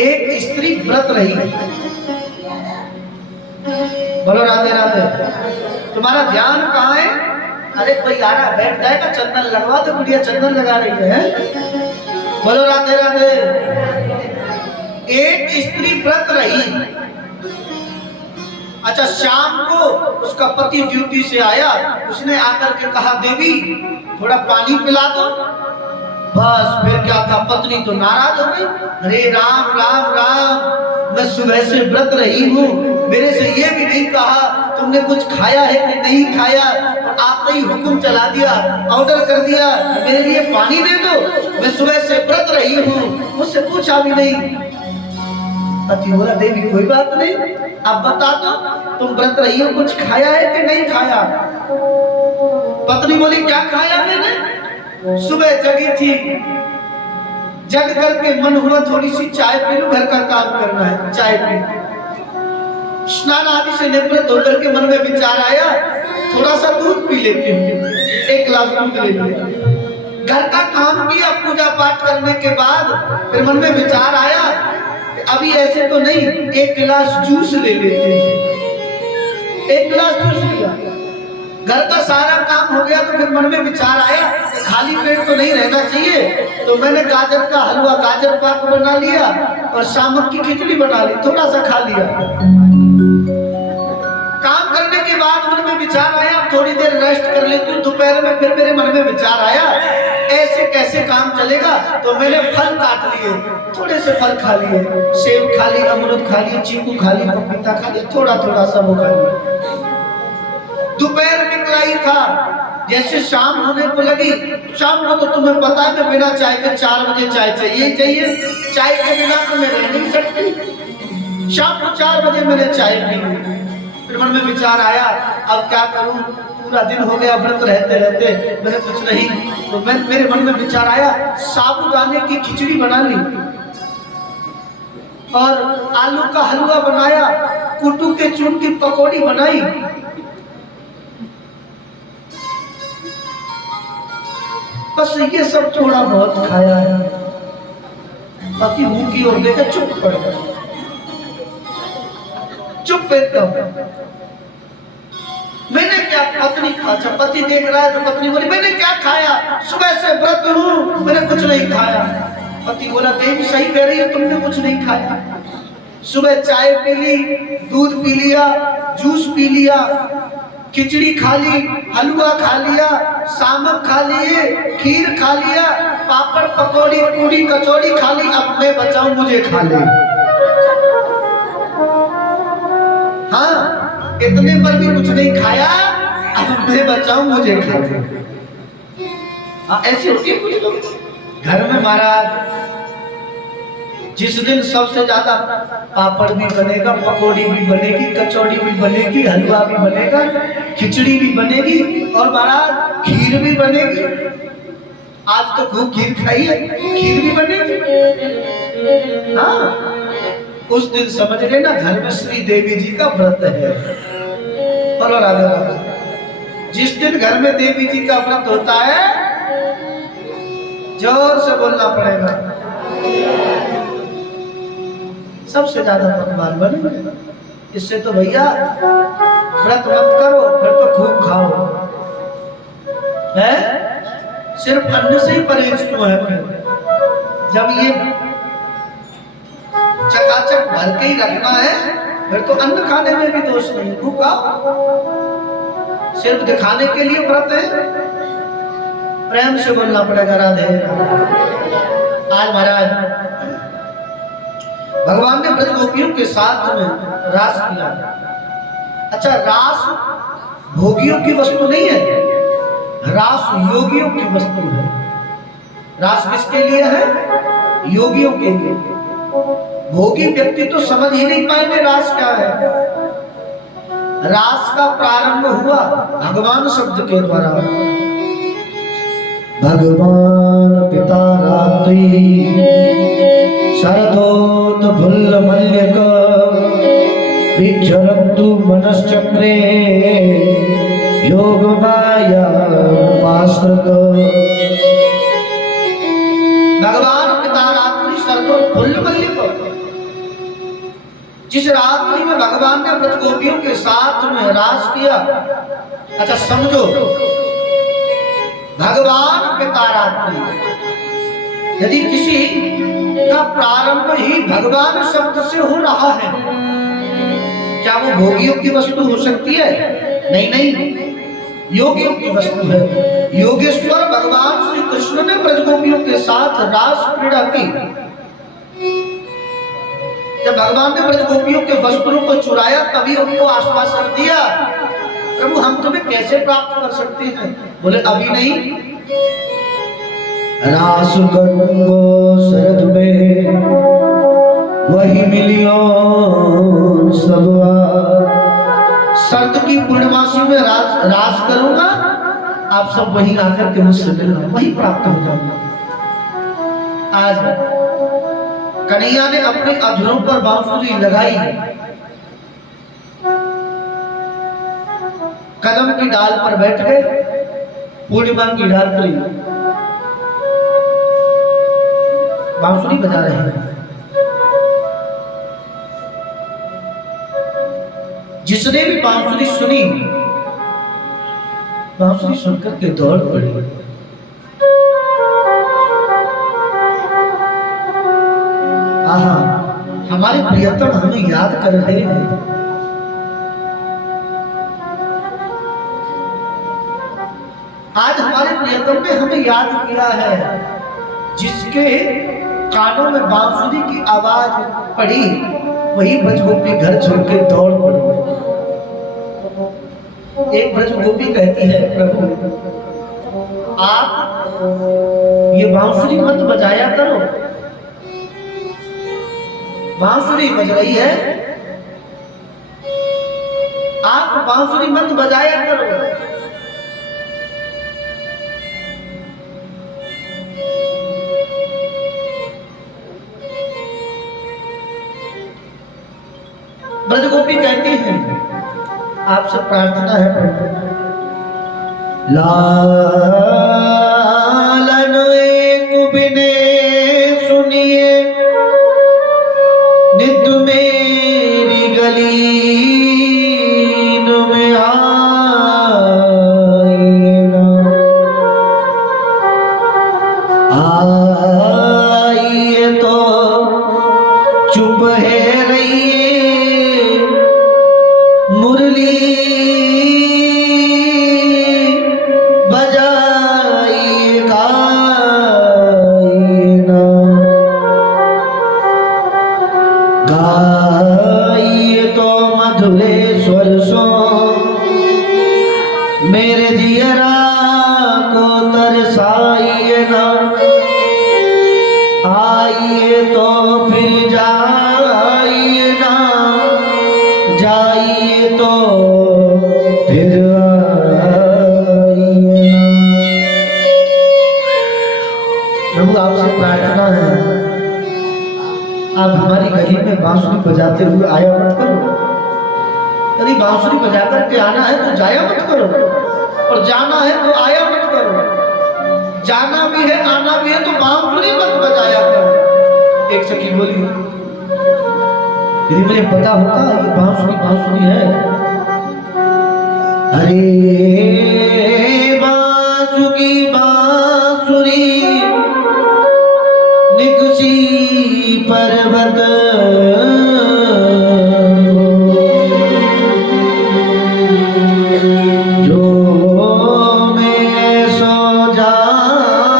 एक स्त्री व्रत रही, बोलो राधे राधे। तुम्हारा ध्यान कहाँ है? अरे कोई आ रहा, बैठ जाएगा, चंदन लगवा दो, बुढ़िया चंदन लगा रही है। बोलो राधे राधे। एक स्त्री व्रत रही, अच्छा शाम को उसका पति ड्यूटी से आया, उसने आकर के कहा देवी थोड़ा पानी पिला दो। बस फिर क्या था, पत्नी तो नाराज हो गई। अरे राम राम राम, मैं सुबह से व्रत रही हूँ, मेरे से ये भी नहीं कहा तुमने कुछ खाया है कि नहीं खाया, और आपने ही हुक्म चला दिया, ऑर्डर कर दिया मेरे लिए पानी दे दो। मैं सुबह से व्रत रही हूँ, मुझसे पूछा भी नहीं। पति बोला देवी कोई बात नहीं, अब बता दो तुम व्रत रही हो, कुछ खाया है कि नहीं खाया? पत्नी बोली क्या खाया मैंने? सुबह जगी थी, जग करके मन हुआ थोड़ी सी चाय पी लूं, घर का काम करना है, चाय पी। स्नान आदि से निवृत्त होकर के मन में विचार आया थोड़ा सा दूध पी लेती हूँ, 1 गिलास दूध ले लिया। घर का काम किया, पूजा पाठ करने के बाद फिर मन में विचार आया अभी ऐसे तो नहीं, 1 गिलास जूस ले लेते हैं। 1 गिलास जूस लिया, घर का सारा काम हो गया, तो फिर मन में विचार आया खाली पेट तो नहीं रहना चाहिए, तो मैंने गाजर का हलवा, गाजर पाक बना लिया और शामक की खिचड़ी बना ली, थोड़ा सा खा लिया। काम करने के बाद मन में विचार आया थोड़ी देर रेस्ट कर लेती हूँ। दोपहर में फिर मेरे मन में विचार आया ऐसे कैसे काम चलेगा, तो मैंने फल काट लिए, थोड़े से फल खा लिए, सेब खा लिए, अमरूद खा लिए, चीकू खा लिए, पपीता खा लिए, थोड़ा थोड़ा सा वो खा लिया। दोपहर निकला ही था, जैसे शाम होने को लगी, शाम को तो तुम्हें पता है मैं बिना चाय के 4 बजे चाय चाहिए चाहिए, चाय के बिना तो मैं रह नहीं सकती। शाम को 4 बजे मैंने चाय पी। फिर मन में विचार आया अब क्या करूं, पूरा दिन हो गया व्रत रहते रहते, मैंने कुछ नहीं, तो मेरे मन में विचार आया साबूदाने की खिचड़ी बना ली और आलू का हलवा बनाया, कुट्टू के चून की पकौड़ी बनाई। बस ये सब थोड़ा बहुत खाया है, बाकी मुंह की ओर देखा चुप पड़ गया, चुप एकदम। मैंने क्या, पत्नी अच्छा पति देख रहा है तो पत्नी बोली मैंने क्या खाया, सुबह से व्रत हूं मैंने कुछ नहीं खाया। पति बोला देवी सही कह रही है तुमने कुछ नहीं खाया, सुबह चाय पी ली, दूध पी लिया, जूस पी लिया, खिचड़ी खा ली, हलवा खा लिया, सामक खा लिए, खीर खा लिया, पापड़ पकौड़ी पूरी कचौड़ी खा ली, अब मैं बचाऊं मुझे खा ले। हाँ इतने पर भी कुछ नहीं खाया, अब मैं बचाऊं मुझे खा ले। हाँ ऐसे होती है कुछ लोग घर में। महाराज जिस दिन सबसे ज्यादा पापड़ भी बनेगा, पकौड़ी भी बनेगी, कचौड़ी भी बनेगी, हलवा भी बनेगा, खिचड़ी भी बनेगी और महाराज खीर भी बनेगी। आज तो खूब खीर खाई है, खीर भी बनेगी। हाँ उस दिन समझ लेना घर में श्री देवी जी का व्रत है। बोलो राधे राधे। जिस दिन घर में देवी जी का व्रत होता है जोर से बोलना पड़ेगा, सबसे ज्यादा पकवान बने। इससे तो भैया व्रत मत करो, फिर तो खूब खाओ है, सिर्फ अन्न से ही परहेज क्यों है। फिर जब ये चकाचक भर के ही रखना है फिर तो अन्न खाने में भी दोष नहीं, खूब खाओ। सिर्फ दिखाने के लिए व्रत है, प्रेम से बोलना पड़ेगा राधे। आज महाराज भगवान ने ब्रज गोपियों के साथ में रास किया। अच्छा रास भोगियों की वस्तु नहीं है, रास योगियों की वस्तु है। रास किसके लिए है? योगियों के लिए। भोगी व्यक्ति तो समझ ही नहीं पाएंगे रास क्या है। रास का प्रारंभ हुआ भगवान शब्द के द्वारा। भगवान पिता रात्रि शरदोत फुल्ल मल्यक विचरन्तु मनश्चक्रे योग माया उपाश्रित। भगवान पिता रात्रि शरदोत फुल्ल मल्यक, जिस रात्रि में भगवान ने ब्रज गोपियों के साथ में रास किया। अच्छा समझो भगवान पिता रात्रि, यदि किसी का प्रारंभ ही भगवान शब्द से हो रहा है, क्या वो भोगियों की वस्तु हो सकती है? नहीं नहीं, योगियों की वस्तु है। योगेश्वर भगवान श्री कृष्ण ने ब्रज गोपियों के साथ रास क्रीड़ा की। जब भगवान ने ब्रज गोपियों के वस्त्रों को चुराया तभी उनको आश्वासन दिया, प्रभु हम तुम्हें कैसे प्राप्त कर सकते हैं? बोले अभी नहीं। रास करूंगो शरद में वही मिलियो सबवा। शरद की पूर्णमासी में रास करूंगा, आप सब वही आकर के मुझसे मिलना, वही प्राप्त हो जाऊंगा। आज कन्हैया ने अपने अधरों पर बांसुरी लगाई, कदम की डाल पर बैठ गए, पूर्णिमा की रात्रि बांसुरी बजा रहे हैं। जिसने भी बांसुरी सुनी, बांसुरी सुनकर के दौड़ पड़ी। आहा, हमारे प्रियतम हमें याद कर रहे हैं। आज हमारे प्रियतम ने हमें याद किया है, जिसके कानों में बांसुरी की आवाज पड़ी वही ब्रज गोपी घर छोड़ के दौड़ पड़ी। एक ब्रज गोपी कहती है, प्रभु आप ये बांसुरी मत बजाया करो, बांसुरी बज रही है, आप बांसुरी मत बजाया करो। ब्रज गोपी कहती है, आपसे प्रार्थना है प्रभु, लालन एक बिने सुनिए, नित मेरी गलीन में आइए तो चुप है रहिए, मुरली बजाइए गाइए तो मधुरे स्वर सो, मेरे जियरा को तरसाइए ना, आइए तो फिर जाइए ना, जाइए तो फिर आइए ना। प्रभु आपसे प्रार्थना है, आप हमारी गली में बांसुरी बजाते हुए आया मत करो। यदि बांसुरी बजा करके आना है तो जाया मत करो, और जाना है तो आया मत करो। जाना भी है आना भी है तो बांसुरी मत बजाया करो। एक सखी बोली, यदि मुझे पता होता ये बांसुरी बांसुरी है, अरे बांसुरी बांसुरी निकुची पर्वत जो मैं सो जानती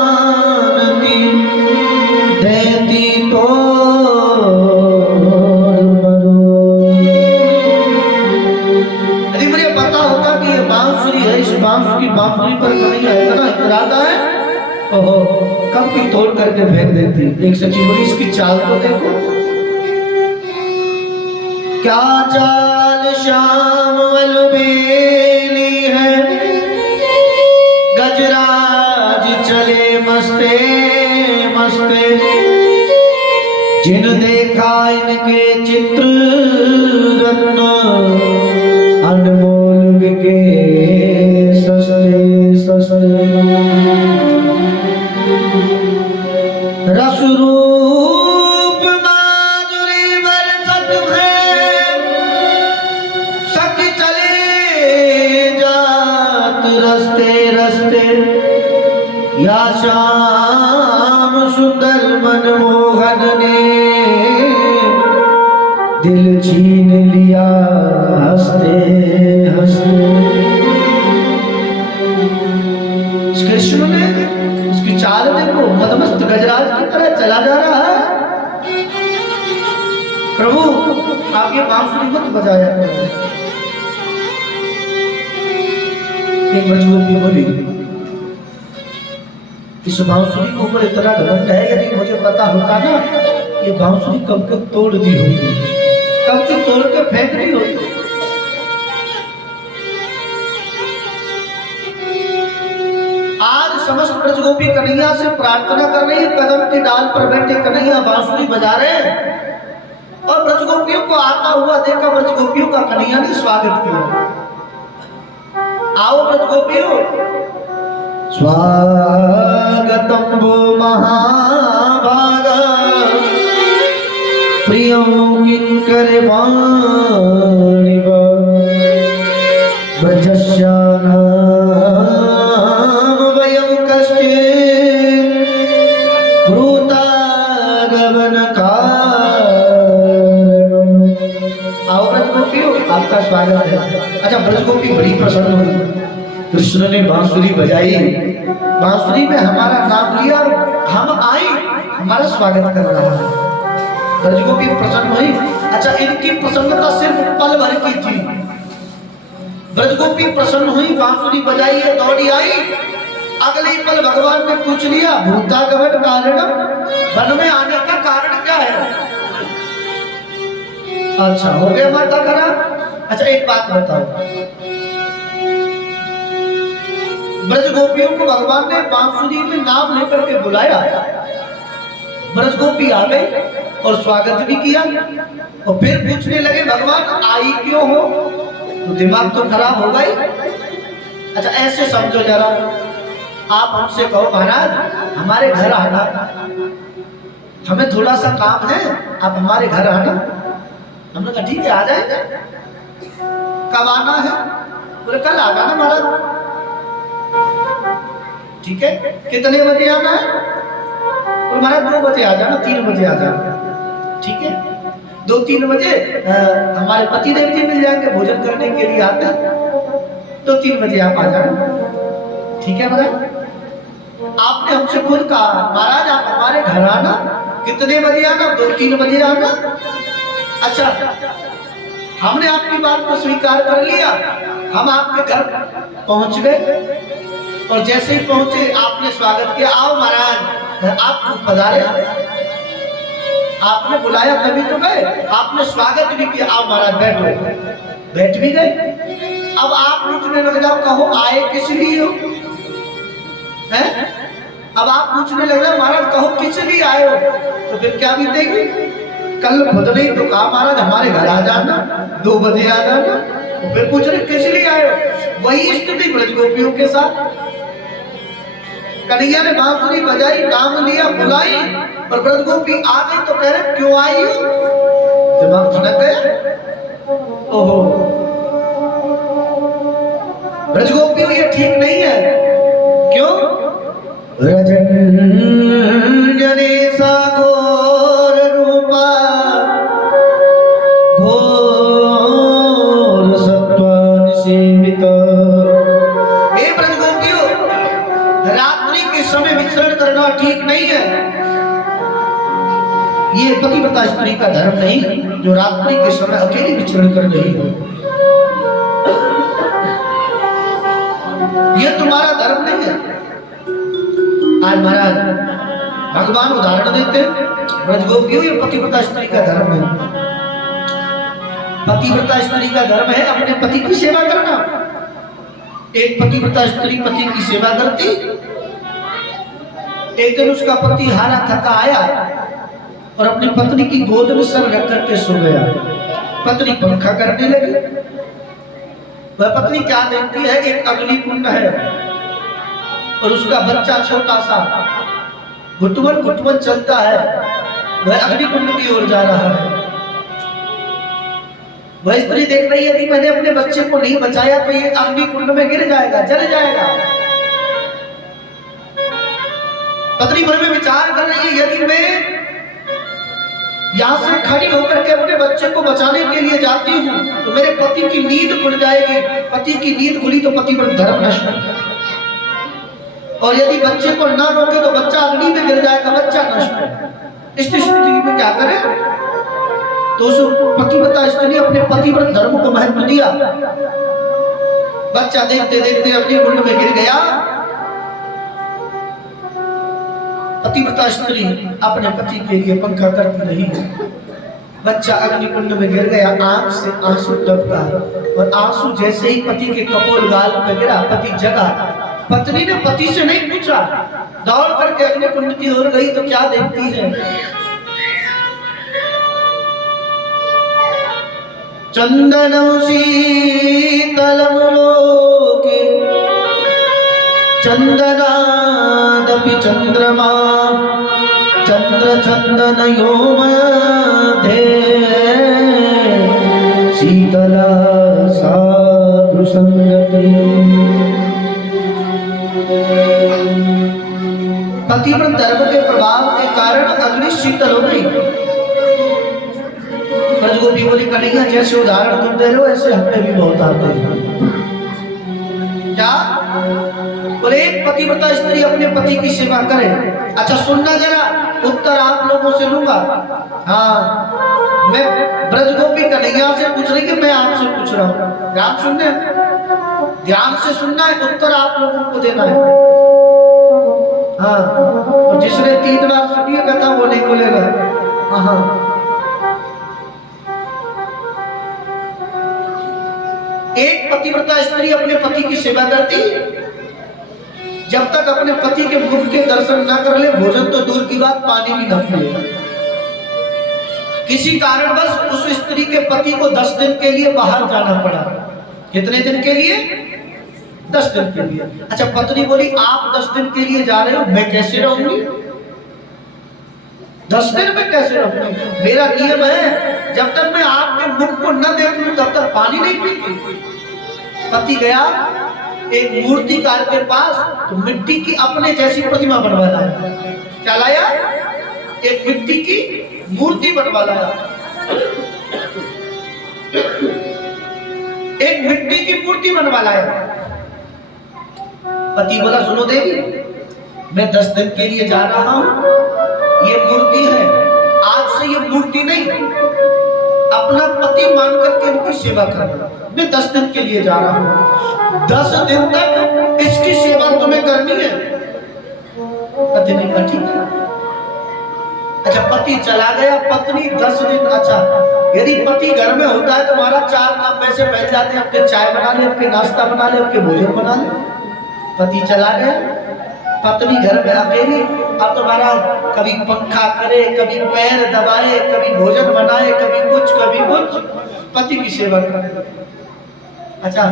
देती तो यदि मुझे पता होता कि ये बांसुरी है, इस बांसुरी पर कन्हैया इतना इतराता है, ओहो कब की तोड़ करके फेंक देती। एक सच्ची बोली, इसकी चाल तो देखो, क्या चाल श्याम अलबेली है, गजराज चले मस्ते मस्ते, जिन देखा इनके चित्र रत्न, अनमोल बिके सस्ते सस्ते, रस रूप माधुरी बरसत है, सखी चले जात रस्ते रस्ते, या श्याम सुंदर मनमोहन ने दिल छीन लिया हंसते हंसते। कृष्ण ने उसकी चाल देखो, मदमस्त गजराज की तरह चला जा रहा है। प्रभु आप ये बांसुरी मत बजाया करो। एक ब्रजगोपी बोली, इस बांसुरी के ऊपर इतना घमंड है, यदि मुझे पता होता ना ये बांसुरी कब तक तोड़ दी होती, कब तक तोड़ के फेंक दी होती। आज समस्त ब्रजगोपी कन्हैया से प्रार्थना कर रही है, कदम की डाल पर बैठे कन्हैया बांसुरी बजा रहे हैं, और ब्रजगोपियों को आता हुआ देखा, ब्रजगोपियों का कन्हैया ने स्वागत किया। आओ ब्रजगोपियों, स्वागतम वो महाभागा, प्रियं किंकर वाणिव, ब्रजस्यानाम वयं कश्चित् वृतागमन कारणम्। आओ ब्रजगोपियों, आपका स्वागत है। अच्छा, ब्रजगोपी बड़ी प्रसन्न हुई, कृष्ण ने बांसुरी बजाई, बांसुरी में हमारा नाम लिया और हम आए, हमारा स्वागत कर रहा है। ब्रजगोपी प्रसन्न हुई। अच्छा, इनकी प्रसन्नता सिर्फ पल भर की थी। ब्रजगोपी प्रसन्न हुई, बांसुरी बजाई है, दौड़ी आई। अगले ही पल भगवान ने पूछ लिया, भूतागमन कारण, वन में आने का कारण क्या है? अच्छा, हो गया माता खराब। अच्छा एक बात बताओ, ब्रजगोपियों को भगवान ने बांसुरी में नाम लेकर के बुलाया, ब्रजगोपी आ गए और स्वागत भी किया, और फिर पूछने लगे भगवान आई क्यों हो? तो दिमाग तो खराब हो गई। अच्छा ऐसे समझो जरा, आप हमसे कहो महाराज हमारे घर आना, हमें थोड़ा सा काम है, आप हमारे घर आना। हमने कहा ठीक है आ जाएंगे। कब आना है? बोले कल आ जाना महाराज। ठीक है, कितने बजे आना है? बोले महाराज 2 बजे आ जाना, 3 बजे आ जाना। ठीक है, 2-3 बजे हमारे पति देव जी मिल जाएंगे, भोजन करने के लिए आते हैं, 2-3 बजे आप आ जाना। ठीक है महाराज। आपने हमसे खुद कहा महाराज आप हमारे घर आना, कितने बजे आना? 2-3 बजे आना। अच्छा, हमने आपकी बात को स्वीकार कर लिया, हम आपके घर पहुंच गए, और जैसे ही पहुंचे आपने स्वागत किया, आओ महाराज आप पधारे, आपने बुलाया तभी तो गए, आपने स्वागत भी किया, आओ महाराज बैठो, बैठ भी गए। अब आप पूछने लग जाओ, कहो आए किस लिए हो? हैं? अब आप पूछने लग जाओ महाराज कहो किस लिए आए हो? तो फिर क्या बीतेगी? कल खुद नहीं तो कहा महाराज हमारे घर आ जाना, 2 बजे आ जाना, तो फिर पूछ रहे किस लिए आए हो? वही स्थिति ब्रजगोपियों के साथ। कन्हैया ने बांसुरी बजाई, नाम लिया, बुलाई, और ब्रजगोपी आ गई तो कह रहे क्यों आई हो? दिमाग खटक गया। ओहो ब्रजगोपियों ये ठीक नहीं है। क्यों? रजनी सा घोर रूपा, घोर सत्वन सेवित। हे ब्रजगोपियों, रात्रि के समय विचरण करना ठीक नहीं है। ये पतिव्रता स्त्री का धर्म नहीं जो रात्रि के समय अकेली विचरण कर रही हो। ये तुम्हारा धर्म नहीं है। आज महाराज भगवान उदाहरण देते हैं, ब्रजगोपियों ये पतिव्रता स्त्री का धर्म है। पतिव्रता स्त्री का धर्म है अपने पति की सेवा करना। एक पतिव्रता स्त्री पति की सेवा करती, एक दिन उसका पति हारा थका आया और अपनी पत्नी की गोद में सर रख करके सो गया। पत्नी पंखा करने लगी। वह पत्नी क्या देखती है, एक अग्नि कुंड है और उसका बच्चा छोटा सा घुटवन घुटवन चलता है, वह अग्नि कुंड की ओर जा रहा है। वह स्त्री देख रही है कि मैंने अपने बच्चे को नहीं बचाया तो ये अग्नि कुंड में गिर जाएगा, जल जाएगा। पत्नी मन में विचार कर रही है, यदि मैं यहां से खड़ी होकर के अपने बच्चे को बचाने के लिए जाती हूँ तो मेरे पति की नींद खुल जाएगी। पति की नींद खुली तो पति पर धर्म नष्ट होगा, और यदि बच्चे को ना रोके तो बच्चा अग्नि में गिर जाएगा, बच्चा नष्ट है। इस स्थिति में क्या करे? तो उस पतिव्रता स्त्री अपने पतिव्रत धर्म को महत्व दिया। बच्चा देखते देखते अग्नि कुंड में गिर गया। पतिव्रता स्त्री अपने पति के लिए पंखा करती रही। बच्चा अग्निकुंड में गिर गया, आंख से आंसू टपका, और आंसू जैसे ही पति के कपोल गाल पर गिरा, पति जगा। पत्नी ने पति से नहीं पूछा, दौड़ करके अग्निकुंड की ओर गई तो क्या देखती है, चंदनम शीतलम लोके चंदनादपि चंद्रमा चंद्र चंदनयो मध्ये शीतला साधु संगति। पतिव्रत धर्म के प्रभाव के कारण अग्नि शीतल हो गई। ब्रजगोपी बोली कन्हैया जैसे उदाहरण तुम दे रहे हो ऐसे हमें भी बहुत आते हैं। क्या बोले? एक पतिव्रता स्त्री अपने पति की सेवा करे। अच्छा सुनना जरा, उत्तर आप लोगों से लूंगा। हाँ, मैं ब्रजगोपी कन्हैया से पूछ रही कि मैं आपसे पूछ रहा हूँ, आप सुनने। ध्यान से सुनना है, उत्तर आप लोगों को देना है। हाँ, और जिसने 3 बार सुनी कथा वो नहीं बोलेगा। हाँ, एक पतिव्रता स्त्री अपने पति की सेवा करती, जब तक अपने पति के मुख के दर्शन ना कर ले, भोजन तो दूर की बात, पानी भी न पिए। किसी कारणवश उस स्त्री के पति को 10 दिन के लिए बाहर जाना पड़ा। कितने दिन के लिए? 10 दिन के लिए। अच्छा, पत्नी बोली आप 10 दिन के लिए जा रहे हो, मैं कैसे रहूंगी? 10 दिन में कैसे रहूंगी? मेरा नियम है जब तक मैं आपके मुख को न देख लूं तब तक पानी नहीं पीती। पति गया एक मूर्तिकार के पास, तो मिट्टी की अपने जैसी प्रतिमा बनवा लाया। क्या लाया? एक मिट्टी की मूर्ति बनवा लाया। एक मिट्टी की मूर्ति बनवा लाया। पति बोला सुनो देवी, मैं 10 दिन के लिए जा रहा हूं, ये मूर्ति है, आज से ये मूर्ति नहीं, अपना पति मान करके इनकी सेवा करना। मैं 10 दिन के लिए जा रहा हूं, 10 दिन तक इसकी सेवा तुम्हें करनी है। पति ने कहा ठीक है। अच्छा, पति चला गया, पत्नी 10 दिन। अच्छा, यदि पति घर में होता है तो हमारा 4 काम वैसे बैठ जाते हैं, आपके चाय बना ले, आपके नाश्ता बना ले, आपके भोजन बना ले। पति चला गया, पत्नी घर में अकेली। अब तुम्हारा कभी पंखा करे, कभी पैर दबाए, कभी भोजन बनाए, कभी कुछ पति की सेवा करे। अच्छा,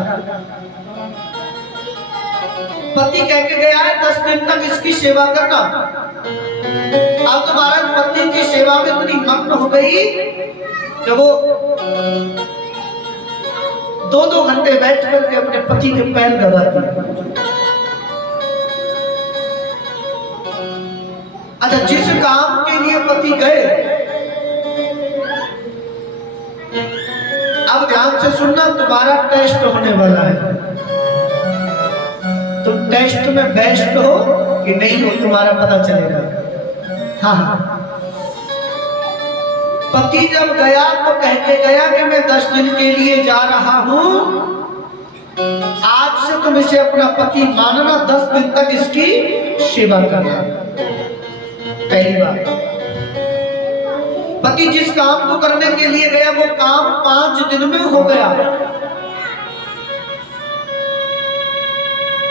पति कह के गया है 10 दिन तक इसकी सेवा करना। अब तुम्हारा पति की सेवा में इतनी मग्न हो गई कि वो 2-2 घंटे बैठ करके अपने पति के पैर दबाती। अच्छा, जिस काम के लिए पति गए, अब ध्यान से सुनना, तुम्हारा टेस्ट होने वाला है। तुम टेस्ट में बेस्ट हो कि नहीं हो तुम्हारा पता चलेगा। हाँ, पति जब गया तो कह के गया कि मैं 10 दिन के लिए जा रहा हूं, आज से तुम इसे अपना पति मानना, 10 दिन तक इसकी सेवा करना। पहली बात, पति जिस काम को करने के लिए गया वो काम 5 दिन में हो गया।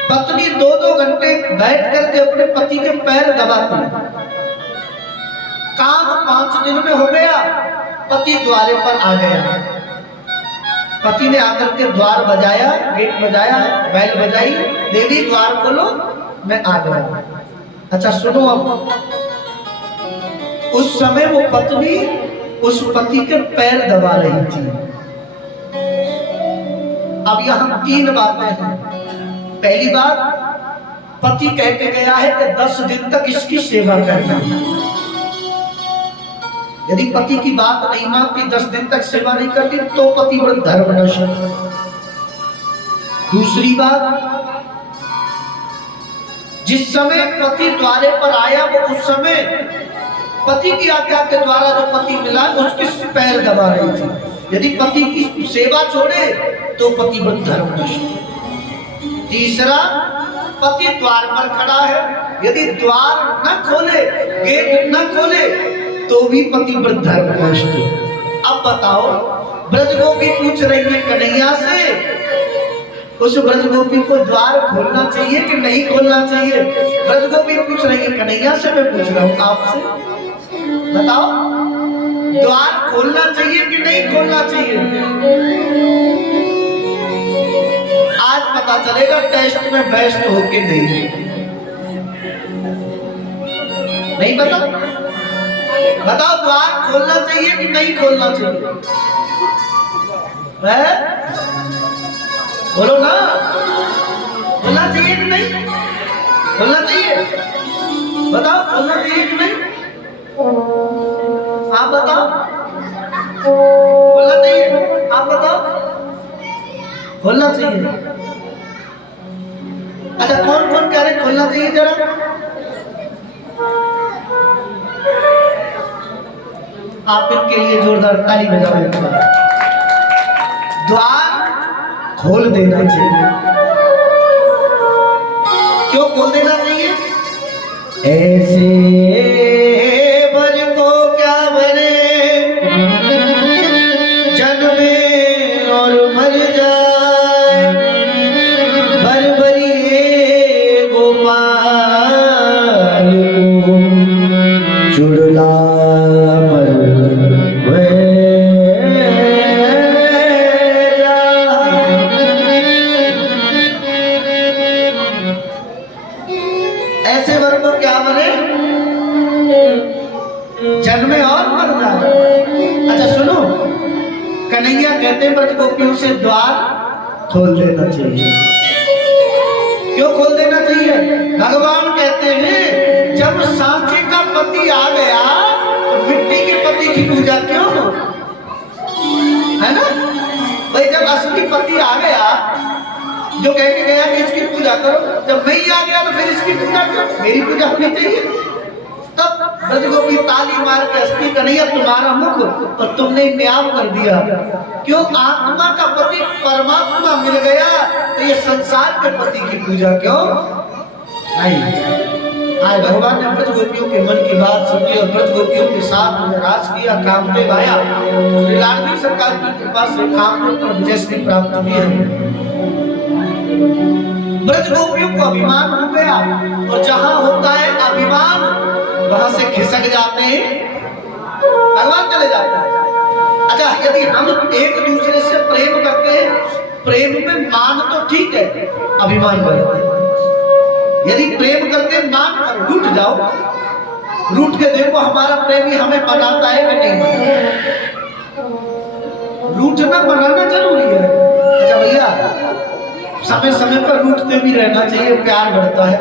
पत्नी 2-2 घंटे बैठ करके अपने पति के पैर दबाती, काम 5 दिन में हो गया। पति द्वारे पर आ गया, पति ने आकर के द्वार बजाया, गेट बजाया, बैल बजाई, देवी द्वार खोलो, मैं आ गया। अच्छा सुनो, अब उस समय वो पत्नी उस पति के पैर दबा रही थी। अब यहां 3 बातें हैं। पहली बात, पति कह के गया है कि 10 दिन तक इसकी सेवा करना। यदि पति की बात नहीं मानती, 10 दिन तक सेवा नहीं करती, तो पतिव्रत धर्म नष्ट। दूसरी बात, जिस समय पति द्वारे पर आया वो उस समय पति की आज्ञा के द्वारा जो पति मिला उसके पैर दबा रही थी। यदि पति की सेवा छोड़े तो पतिव्रत धर्म नष्ट। तीसरा, पति द्वार पर खड़ा है, यदि द्वार न खोले, गेट न खोले तो भी पतिव्रत धर्म नष्ट। अब बताओ, ब्रजगोपी पूछ रही है कन्हैया से, उस ब्रजगोपी को द्वार खोलना चाहिए कि नहीं खोलना चाहिए? ब्रजगोपी पूछ रही है कन्हैया से, मैं पूछ रहा हूं आपसे, बताओ द्वार खोलना चाहिए कि नहीं खोलना चाहिए? आज पता चलेगा टेस्ट में बेस्ट हो कि नहीं पता। बताओ द्वार खोलना चाहिए कि नहीं खोलना चाहिए? है? बोलो ना, खोलना चाहिए कि नहीं खोलना चाहिए? बताओ खोलना चाहिए कि नहीं? आप बताओ, खोलना चाहिए? आप बताओ, खोलना चाहिए? अच्छा, कौन कौन कह रहे खोलना चाहिए? जरा आप इनके लिए जोरदार ताली बजाओ। द्वार खोल देना चाहिए। क्यों खोल देना चाहिए? ऐसे बर को क्या बने, जन्मे और मर जाए, बरबरी गोपाल को चुड़ला मर ऐसे वर को क्या बने, जन्मे और मर जाए। अच्छा सुनो, कन्हैया कहते हैं ब्रज गोपियों से द्वार खोल देना चाहिए। क्यों खोल देना चाहिए? भगवान कहते हैं जब सांचे का पति आ गया तो मिट्टी के पति की पूजा क्यों हो, है ना भाई? जब असली पति आ गया जो कह के गया कि इसकी पूजा करो, जब नहीं आ गया तो फिर इसकी पूजा क्यों? मेरी पूजा होनी चाहिए। तब ब्रज गोपी ताली मार के हंसती, कन्हैया तुम्हारा मुख और तुमने न्याय कर दिया। क्यों? आत्मा का पति परमात्मा मिल गया तो ये संसार के पति की पूजा क्यों नहीं? आज भगवान ने ब्रज गोपियों के मन की बात सुनी और ब्रज गोपियों के साथ रास किया, काम पे गाया। लाडली सरकार की कृपा से काम पर विजय श्री प्राप्त हुई है। ब्रज गोपियों को अभिमान हो गया और जहां होता है अभिमान वहां से खिसक जाते हैं, भगवान चले जाते हैं। अच्छा, यदि हम एक दूसरे से प्रेम करते हैं, प्रेम में मान तो ठीक है, अभिमान बढ़ता है। यदि प्रेम करते मान कर रूठ जाओ, रूठ के देखो हमारा प्रेमी हमें मनाता है कि नहीं मनाता। रूठना मनाना जरूरी है। अच्छा भैया, समय समय पर रूठते भी रहना चाहिए, प्यार बढ़ता है।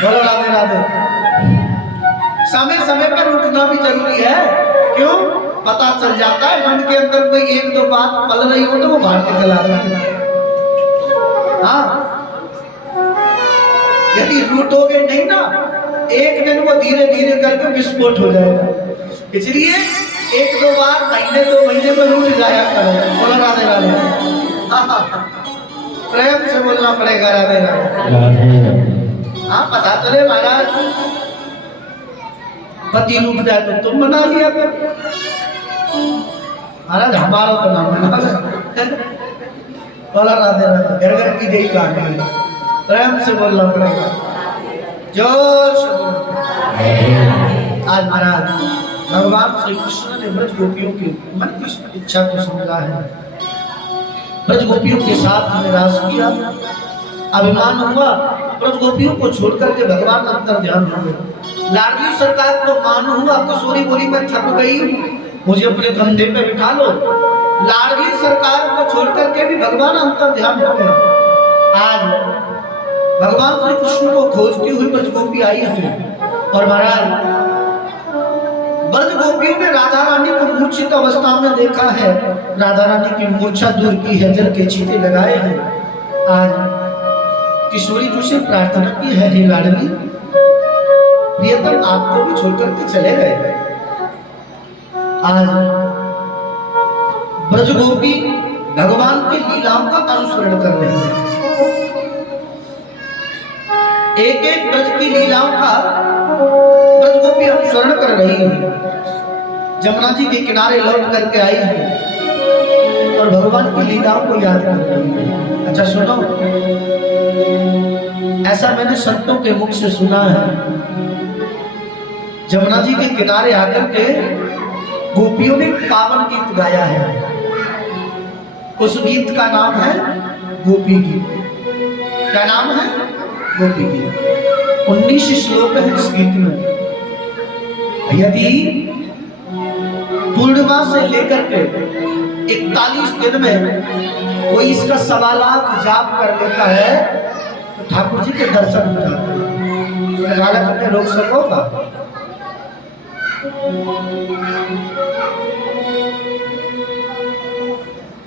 बोलो राधे राधे। समय समय पर रूठना भी जरूरी है। क्यों? पता चल जाता है मन के अंदर कोई एक दो बात पल रही हो तो वो बाहर निकल आता है। हाँ, यदि रूठोगे नहीं ना, एक दिन वो धीरे धीरे करके विस्फोट हो जाएगा। इसलिए एक दो बार महीने दो महीने में रूठ जाया करो। बोलो राधे राधे। प्रेम से बोलना पड़ेगा राधे राधे। हाँ, पता चले महाराज पति रूठ जाए तो तुम मना लिया कर महाराज, हमारा तो नाम मना। बोला राधे राधे। घर घर की यही कहानी है, प्रेम से बोलना पड़ेगा, जोर से। आज महाराज भगवान श्री कृष्ण ने ब्रज गोपियों की मन की इच्छा को समझा है। ब्रज गोपियों के साथ में रास किया, अभिमान हुआ, ब्रज गोपियों को छोड़ करके भगवान अंतर ध्यान हो गए। लाडली सरकार को मान हुआ, किशोरी बोली मैं थक गई, मुझे अपने कंधे पे बिठा लो। लाडली सरकार को छोड़ करके भी भगवान अंतर ध्यान हो गए। आज भगवान श्री कृष्ण को खोजती हुई ब्रज गोपी आई है और महाराज ब्रज गोपियों ने राधा रानी को मूर्छित अवस्था में देखा है। राधा रानी की मूर्छा दूर की है, जल के छींटे लगाए हैं। आज किशोरी जी से प्रार्थना की है, हे लाडली प्रियतम आपको भी छोड़कर के चले गए। आज ब्रज गोपी भगवान की लीलाओं का अनुसरण कर रहे हैं। एक एक ब्रज की लीलाओं का ब्रज गोपी अनुसरण कर रही है। जमुना जी के किनारे लौट करके आई है और भगवान की लीलाओं को याद कर रही है। अच्छा सुनो, ऐसा मैंने संतों के मुख से सुना है, जमुना जी के किनारे आकर के गोपियों ने पावन गीत गाया है। उस गीत का नाम है गोपी गीत। क्या नाम है? गोपी गीत। 19 श्लोक है इस गीत में। यदि पूर्णिमा से लेकर के 41 दिन में कोई इसका 1.25 लाख जाप कर लेता है तो ठाकुर जी के दर्शन हो जाते हैं। बालक अपने रोक सकोगा?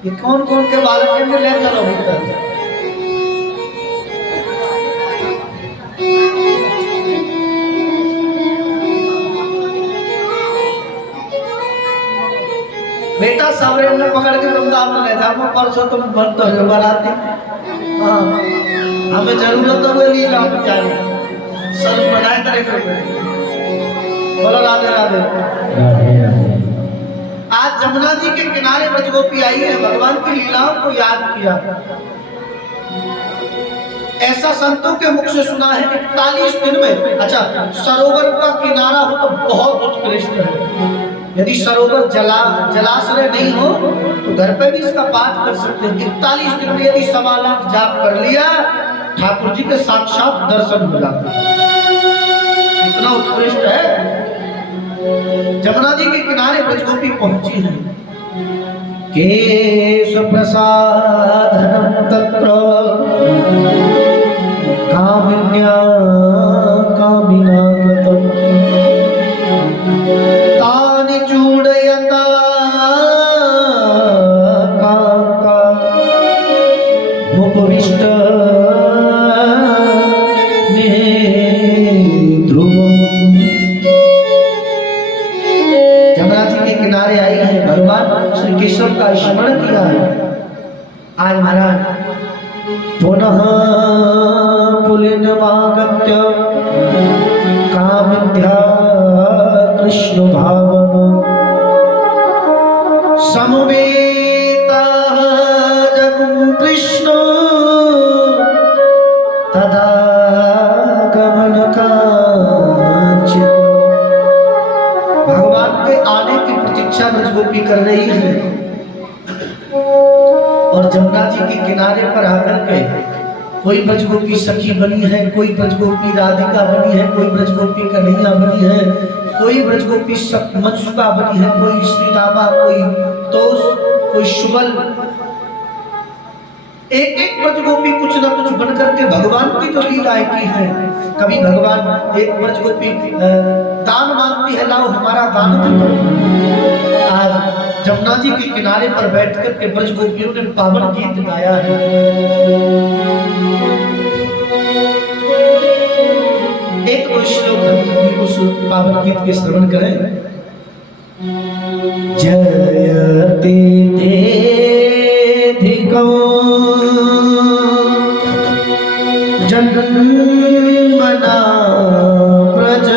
ये कौन कौन के बालक में ले चलो भीतर। बेटा सवरे ने पकड़ के वृंदावन ले जाओ, परसों तुम बंद हो जाओ बराती। हाँ हमें जरूरत है वो लीला जाने सर बनाए करे बोलो राधे राधे। राधे राधे। आज जमुना जी के किनारे ब्रजगोपी आई है, भगवान की लीलाओं को याद किया। ऐसा संतों के मुख से सुना है 41 दिन में। अच्छा, सरोवर का किनारा हो तो बहुत उत्कृष्ट है। यदि सरोवर जलाशय नहीं हो तो घर पे भी इसका पाठ कर सकते हैं। 41 दिन में यदि 1.25 लाख जाप कर लिया, ठाकुर जी के साक्षात दर्शन हो जाते हैं। इतना उत्कृष्ट है। जमुना जी के किनारे ब्रजगोपी पहुंची है। केशव प्रसादनम तत्र कामिन्या कामिनागतम् तानि चूडयता कान्ता मुपविष्ट ध्रुवम्। जमुना जी के किनारे आई है, भगवान श्री केशव का स्मरण किया है। आज महाराज पुनः पुलिनमागत्य कामिध्या कृष्ण भावन समवेता जगं कृष्ण तदा गमन कांचित। भगवान के आने की प्रतीक्षा ब्रजगोपी कर रही है और जमुना जी के किनारे पर आकर के कोई ब्रजगोपी सखी बनी है, कोई ब्रजगोपी राधिका बनी है, कोई ब्रजगोपी कन्हैया बनी है, कोई ब्रजगोपी मंजुषा बनी है, कोई श्रीरामा, कोई तोष, कोई शुबल। एक एक ब्रजगोपी कुछ ना कुछ बन करके भगवान की जो लीलाएं की है। कभी भगवान एक ब्रजगोपी दान मांगती है, लाओ हमारा दान दो। आज जमुना जी के किनारे पर बैठ कर के ब्रजगोपियों ने पावन गीत गाया है। एक दो श्लोक उस पावन गीत के श्रवण करें। जयते तेधिकौ जन्मना व्रज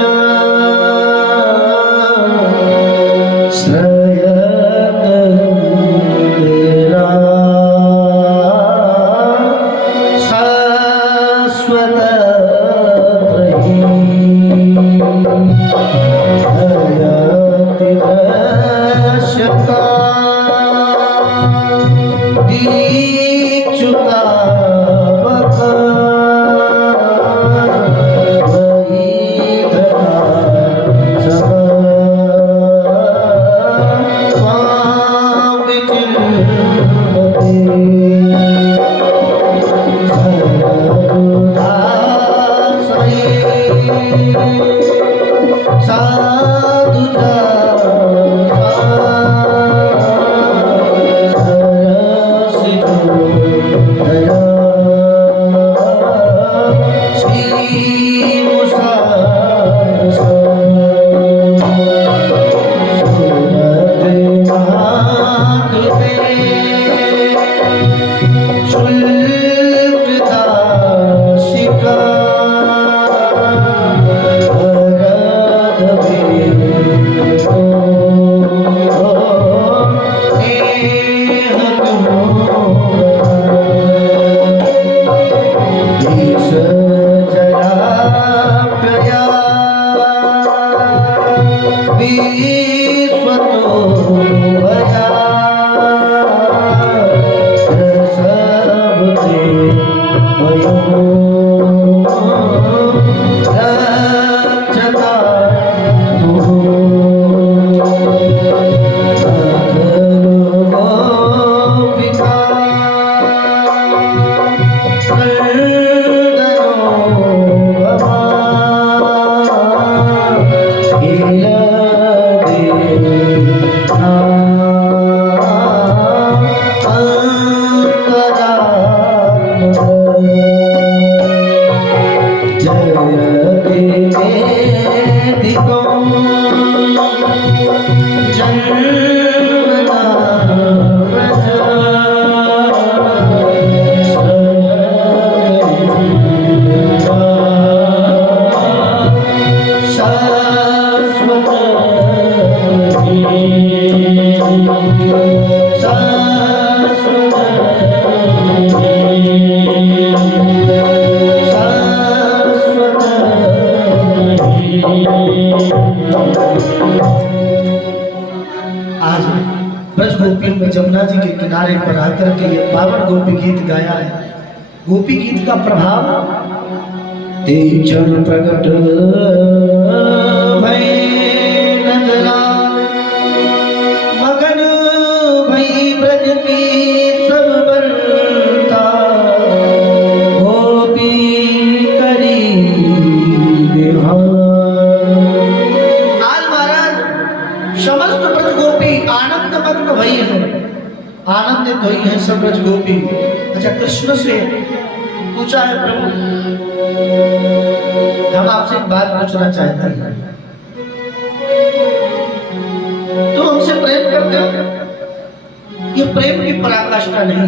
आज ब्रज गोपियों में जमुना जी के किनारे पर आकर के ये पावन गोपी गीत गाया है। गोपी गीत का प्रभाव तेजन प्रकट भय नंदलाल, मगन भई ब्रज की सब बरता, गोपी करी बिहार। आज महाराज समस्त ब्रज गोपी आनंद मग्न भई है, आनंदित हुई है सब ब्रज गोपी। अच्छा, कृष्ण से पूछा है प्रभु, हम आपसे एक बात पूछना चाहते हैं, तो हमसे प्रेम करते हो? ये प्रेम की पराकाष्ठा नहीं है,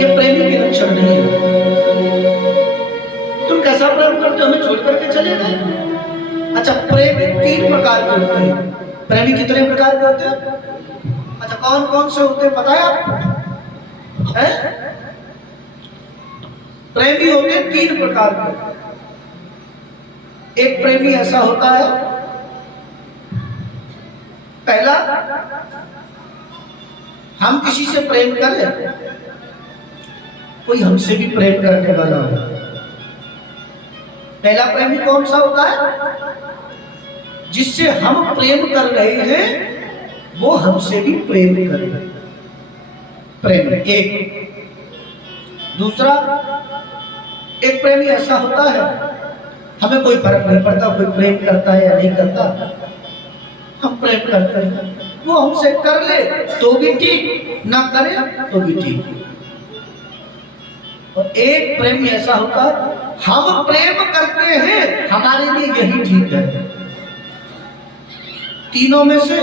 ये प्रेमी के लक्षण नहीं है। तुम कैसा प्रेम करते हो? हमें छोड़ करके चले गए। अच्छा, प्रेमी 3 प्रकार के होते हैं। प्रेमी कितने प्रकार के होते हैं? अच्छा, कौन कौन से होते हैं पता है आपको? प्रेमी होते हैं 3 प्रकार के। एक प्रेमी ऐसा होता है, पहला, हम किसी से प्रेम करें, कोई हमसे भी प्रेम करने वाला हो। पहला प्रेमी कौन सा होता है? जिससे हम प्रेम कर रहे हैं वो हमसे भी प्रेम करे। प्रेम एक। दूसरा, एक प्रेमी ऐसा होता है, हमें कोई फर्क नहीं पड़ता कोई प्रेम करता है या नहीं करता, हम प्रेम करते हैं, वो हमसे कर ले तो भी ठीक, ना करे तो भी ठीक। और एक प्रेमी ऐसा होता है, हम प्रेम करते हैं, हमारे लिए यही ठीक है। तीनों में से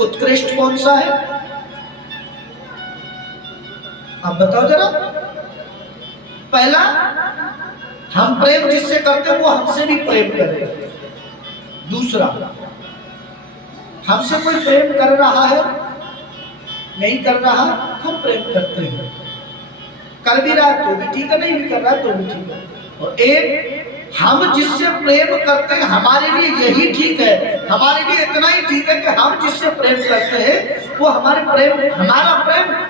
उत्कृष्ट कौन सा है? आप बताओ जरा। पहला, हम प्रेम जिससे करते हैं वो हमसे भी प्रेम करे। दूसरा, हमसे कोई प्रेम कर रहा है, नहीं कर रहा, हम प्रेम करते हैं, कर भी रहा है तो भी ठीक है, नहीं भी कर रहा है तो भी ठीक है। और एक, हम जिससे प्रेम करते हैं हमारे लिए यही ठीक है, हमारे लिए इतना ही ठीक है कि हम जिससे प्रेम करते हैं वो हमारा प्रेम,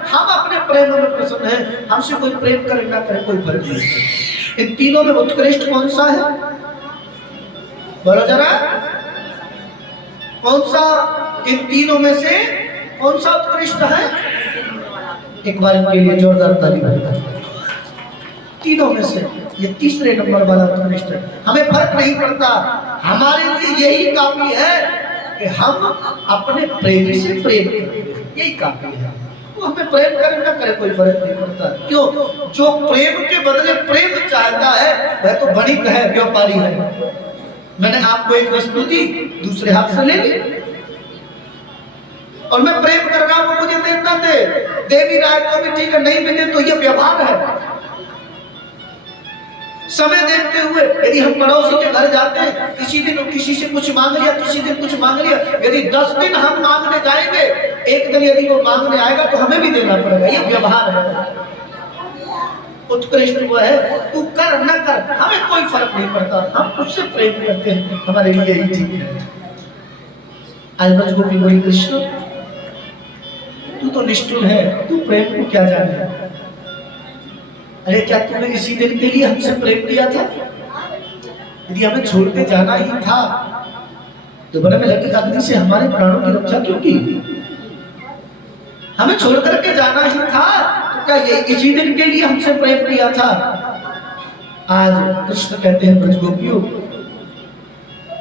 हम अपने प्रेम में प्रसन्न है, हमसे कोई प्रेम करे ना करे कोई फर्क नहीं है। इन तीनों में उत्कृष्ट कौन सा है? बोलो जरा, कौन सा इन तीनों में से कौन सा उत्कृष्ट है? एक बार इनके लिए जोरदार ताली बजाएं। तीनों में से ये तीसरे नंबर वाला उत्कृष्ट है। हमें फर्क नहीं पड़ता, हमारे लिए यही काफी है कि हम अपने प्रेमी से प्रेम करें, यही काफी है। वो हमें प्रेम करे ना करे कोई फर्क नहीं पड़ता। क्यों? जो प्रेम के बदले प्रेम चाहता है वह तो वणिक है, व्यापारी है। मैंने आपको एक वस्तु दी, दूसरे हाथ से ले ली, और मैं प्रेम कर रहा हूं, वो मुझे देना दे भी रहा है तो भी ठीक है, नहीं भी दे तो ये व्यवहार है। समय देखते हुए यदि हम पड़ोसी के घर जाते हैं, किसी दिन किसी से कुछ मांग लिया, किसी दिन कुछ मांग लिया, यदि 10 दिन हम मांगने जाएंगे, एक दिन यदि वो मांगने आएगा तो हमें भी देना पड़ेगा, ये व्यवहार है। उत्कृष्ट वो है, तू कर न कर हमें कोई फर्क नहीं पड़ता, हम उससे प्रेम करते हैं, हमारे लिए यही ठीक है। आज ब्रज गोपी बोली, कृष्ण तू तो निष्ठुर है, तू प्रेम को क्या जाने? अरे क्या तूने इसी दिन के लिए हमसे प्रेम किया था? यदि हमें छोड़ के जाना ही था तो बने में लगी अग्नि से हमारे प्राणों की रक्षा क्यों की? हमें छोड़ करके जाना ही था तो क्या ये इसी दिन के लिए हमसे प्रेम किया था? आज कृष्ण कहते हैं, ब्रज गोपियों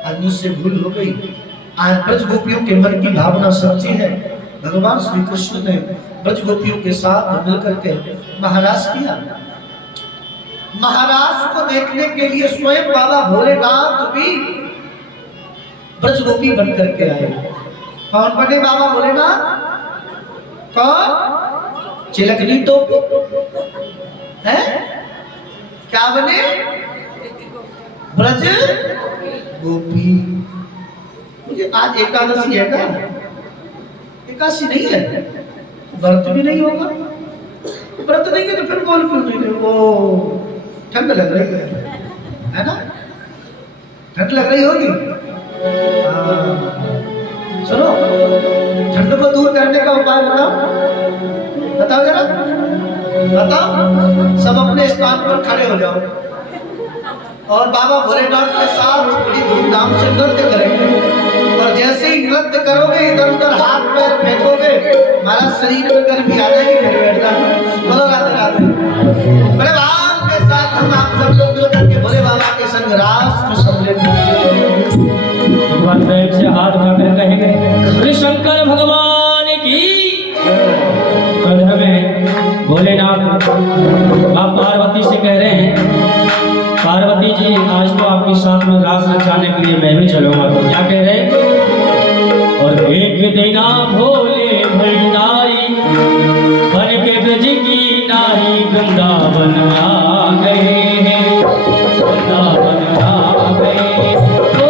आज मुझसे भूल हो गई। आज ब्रज गोपियों के मन की भावना सच्ची है। भगवान श्री कृष्ण ने ब्रज गोपियों के साथ मिलकर के महाराज किया। महाराज को देखने के लिए स्वयं बाबा भोलेनाथ भी ब्रज गोपी बनकर के आए। कौन बने बाबा भोलेनाथ? कौन? चिलकनी तो है, क्या बने? ब्रज गोपी। मुझे आज एकादशी है क्या? एकादशी नहीं है, व्रत भी नहीं होगा। व्रत नहीं है तो फिर बोल क्यों नहीं रहे? वो ठंड लग रही है ना? ठंड लग रही होगी सुनो, ठंड को दूर करने का उपाय बताओ, बताओ जरा, बताओ। सब अपने स्थान पर खड़े हो जाओ और बाबा भोलेनाथ के साथ बड़ी धूमधाम से नृत्य करेंगे। और जैसे ही नृत्य करोगे, इधर उधर हाथ पैर फेंकोगे, हमारा शरीर में गर्मी आ जाएगी, फिर बैठ जाओ। बोलो राधे राधे। बड़े भाव के साथ हम आप सब लोग मिल करके भोले बाबा के संग रास में सम्मिलित होंगे। भगवान पैर से हाथ उठाकर कहेंगे, श्री शंकर भगवान की। कंध में भोलेनाथ आप पार्वती से कह रहे हैं, पार्वती जी आज तो आपके साथ में रास रचाने के लिए मैं भी चलूंगा। तो क्या कह रहे? और एक दिना भोले भंडारी बन के ब्रज की नारी वृंदावन आ गए हैं, वृंदावन आ गए। ओ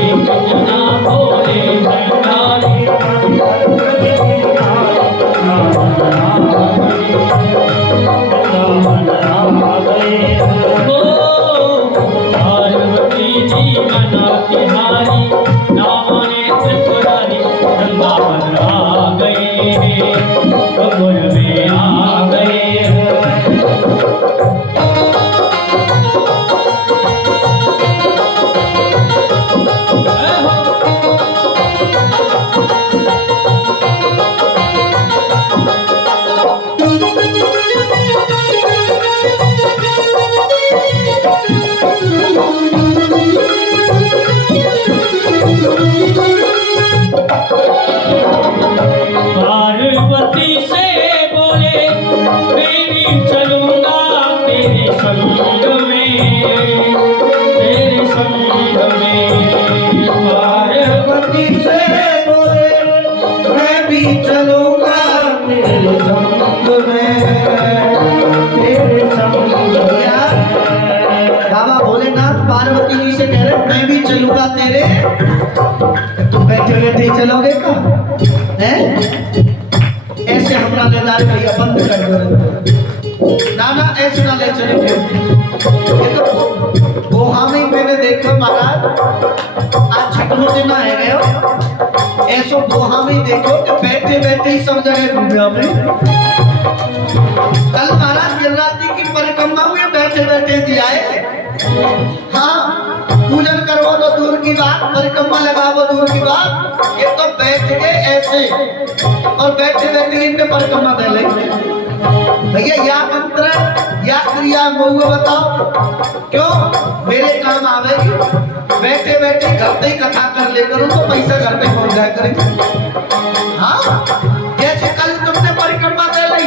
एक दिना भोले भंडारी पार्वती जी मना तिहारी नामने त्रिपुरारी वृंदावन आ गए, गोकुल में आ गए। पार्वती से बोले मैं भी चलूंगा तेरे संग में, तेरे संग में। पार्वती से बोले मैं भी चलूंगा तेरे संग में, तेरे संग में। बाबा भोलेनाथ पार्वती जी से कह रहे मैं भी चलूंगा तेरे। तुम बैठे बैठे ही चलोगे का हैं? ऐसे हमरा ले जा रहे भैया, बंद कर दो ना ना, ऐसे ना ले चले। ये तो गोहा में मैंने देखा महाराज, आज छठनों दिन आए गए हो, ऐसो गोहा में देखो कि बैठे बैठे ही सब जगह घूमे में। कल महाराज गिरिराज जी की परिक्रमा में बैठे बैठे दिया है। हाँ, पूजन करो तो दूर की बात, परिक्रमा लगाओ दूर की बात, ये तो बैठ के ऐसे और बैठे बैठे इनने परिक्रमा कर ले। भैया या मंत्र या क्रिया महुआ बताओ, क्यों मेरे काम आवेगी। बैठे बैठे घर पे ही कथा कर ले करो तो पैसा घर पे पहुंच जाए करेंगे। हाँ, जैसे कल तुमने परिक्रमा कर ली,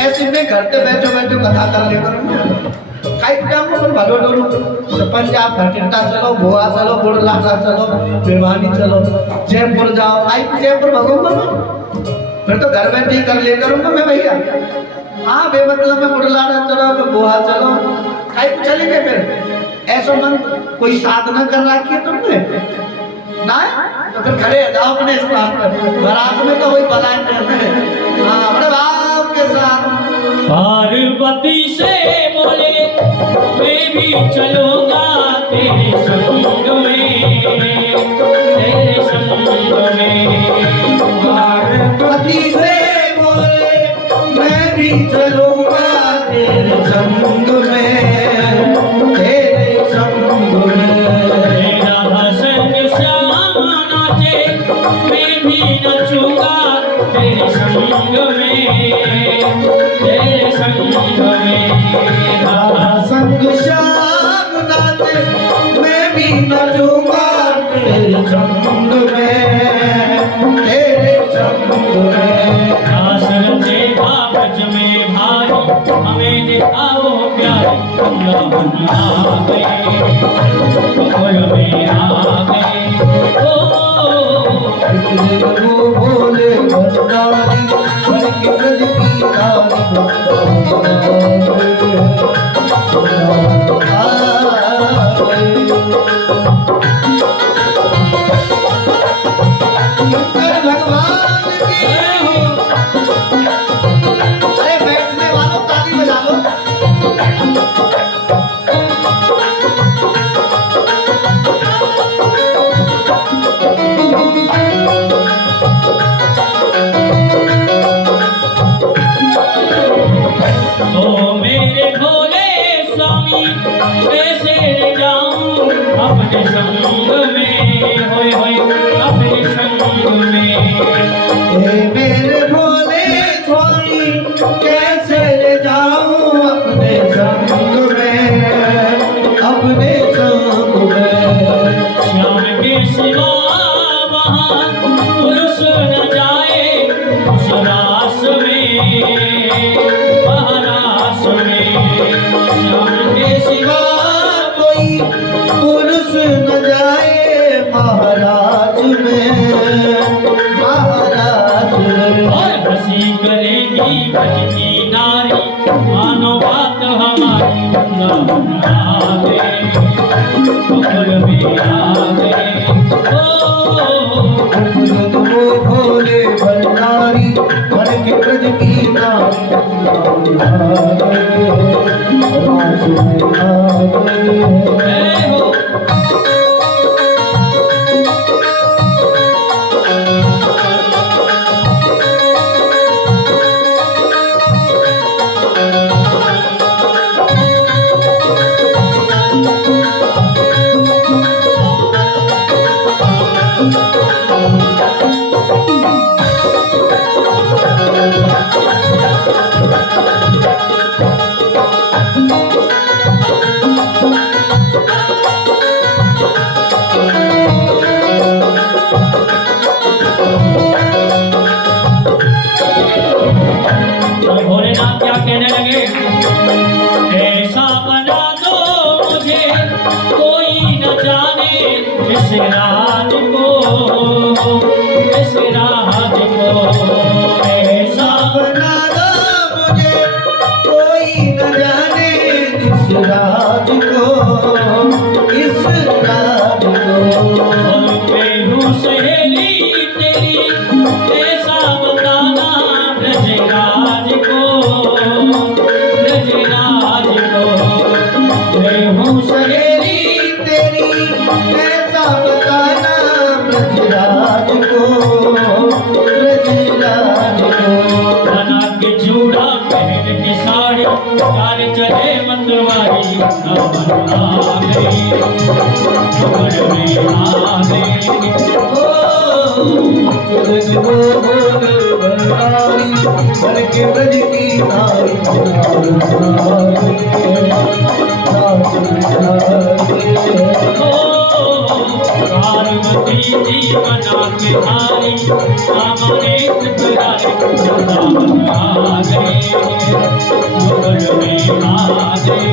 ऐसे में घर पे बैठो बैठो कथा कर ले करो। भलो डोलो पंजाब भटिंडा चलो, गोवा चलो, बुढ़लाना चलो, भिवानी चलो, जयपुर जाओ। आई जयपुर भगूंगा मैं, फिर तो घर बैठे ही कर ले करूंगा मैं भैया। हाँ बेमतलब में बुढ़लाना चलो, गोवा चलो, आई चलेंगे फिर। ऐसा मन कोई साधना कर रखी है तुमने ना, तो फिर खड़े जाओ अपने स्थान पर। बारात में तो वही भलाई नहीं। हाँ, बड़े भाव के साथ पार्वती से बोले मैं भी चलूंगा तेरे संग में, तेरे संग में। पार्वती से बोले मैं भी चलूंगा तेरे संग में, तेरे संग में। राधा संग श्याम नाचे मैं भी नचूंगा तेरे संग में, तेरे संग में। राधा संग श्याम नाचे मैं भी नचूंगा तेरे संग में, तेरे संग में। दास रचेगा ब्रज में भारी हमें दिखाओ प्यारी, वृंदावन आ गए, गोकुल में आ गए। वो भोले भंडारी बन के ब्रज की शंकर भगवान की। अरे बैठने वालों ताली बजा लो। अपने संग में होए होए अपने संग में। हे मेरे भोले स्वामी कैसे ले जाऊं अपने संग में, अपने संग में। श्याम के सिवा वहाँ पुरुष न जाए उस रास में, महारास में। श्याम के सिवा कोई पुरुष न जाए महाराज में, महाराज में। और हंसी करेगी ब्रज की नारी, मानो बात हमारी वृंदावन आ गए, गोकुल में आ गए। वो भोले भंडारी मन के ब्रज की नारी, राज में आ गए। जय हो। तो भोलेनाथ क्या कहने लगे, ऐसा बना दो मुझे कोई न जाने इस राज को, इस राज को। ऐसा बना दो मुझे कोई न जाने इस राज को, इस राज को। और मैं हूँ सहेली तेरी, ऐसा बताना ब्रजराज को, ब्रजराज को। मैं हूँ सहेली तेरी ऐसा बताना ब्रजराज को, ब्रजराज को। बना के चूड़ा पहन के साड़ी, चाल चले मतवारी, वृंदावन आ गई, गोकुल में आ गई। मन के ब्रज की नारी, पार्वती जी बना के हारी, सामने त्रिपुरारी, वृंदावन आ गए, गोकुल में आ गए।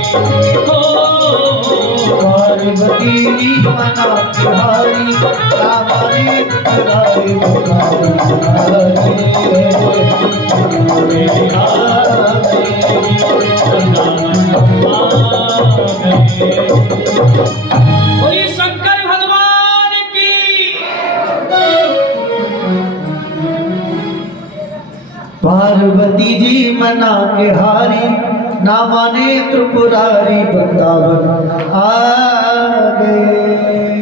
पार्वती जी मना के हारी, रामायण कराए बोलिए शंकर भगवान की। पार्वती जी मना के हारी, ना माने त्रिपुरारी, वृंदावन आ गए।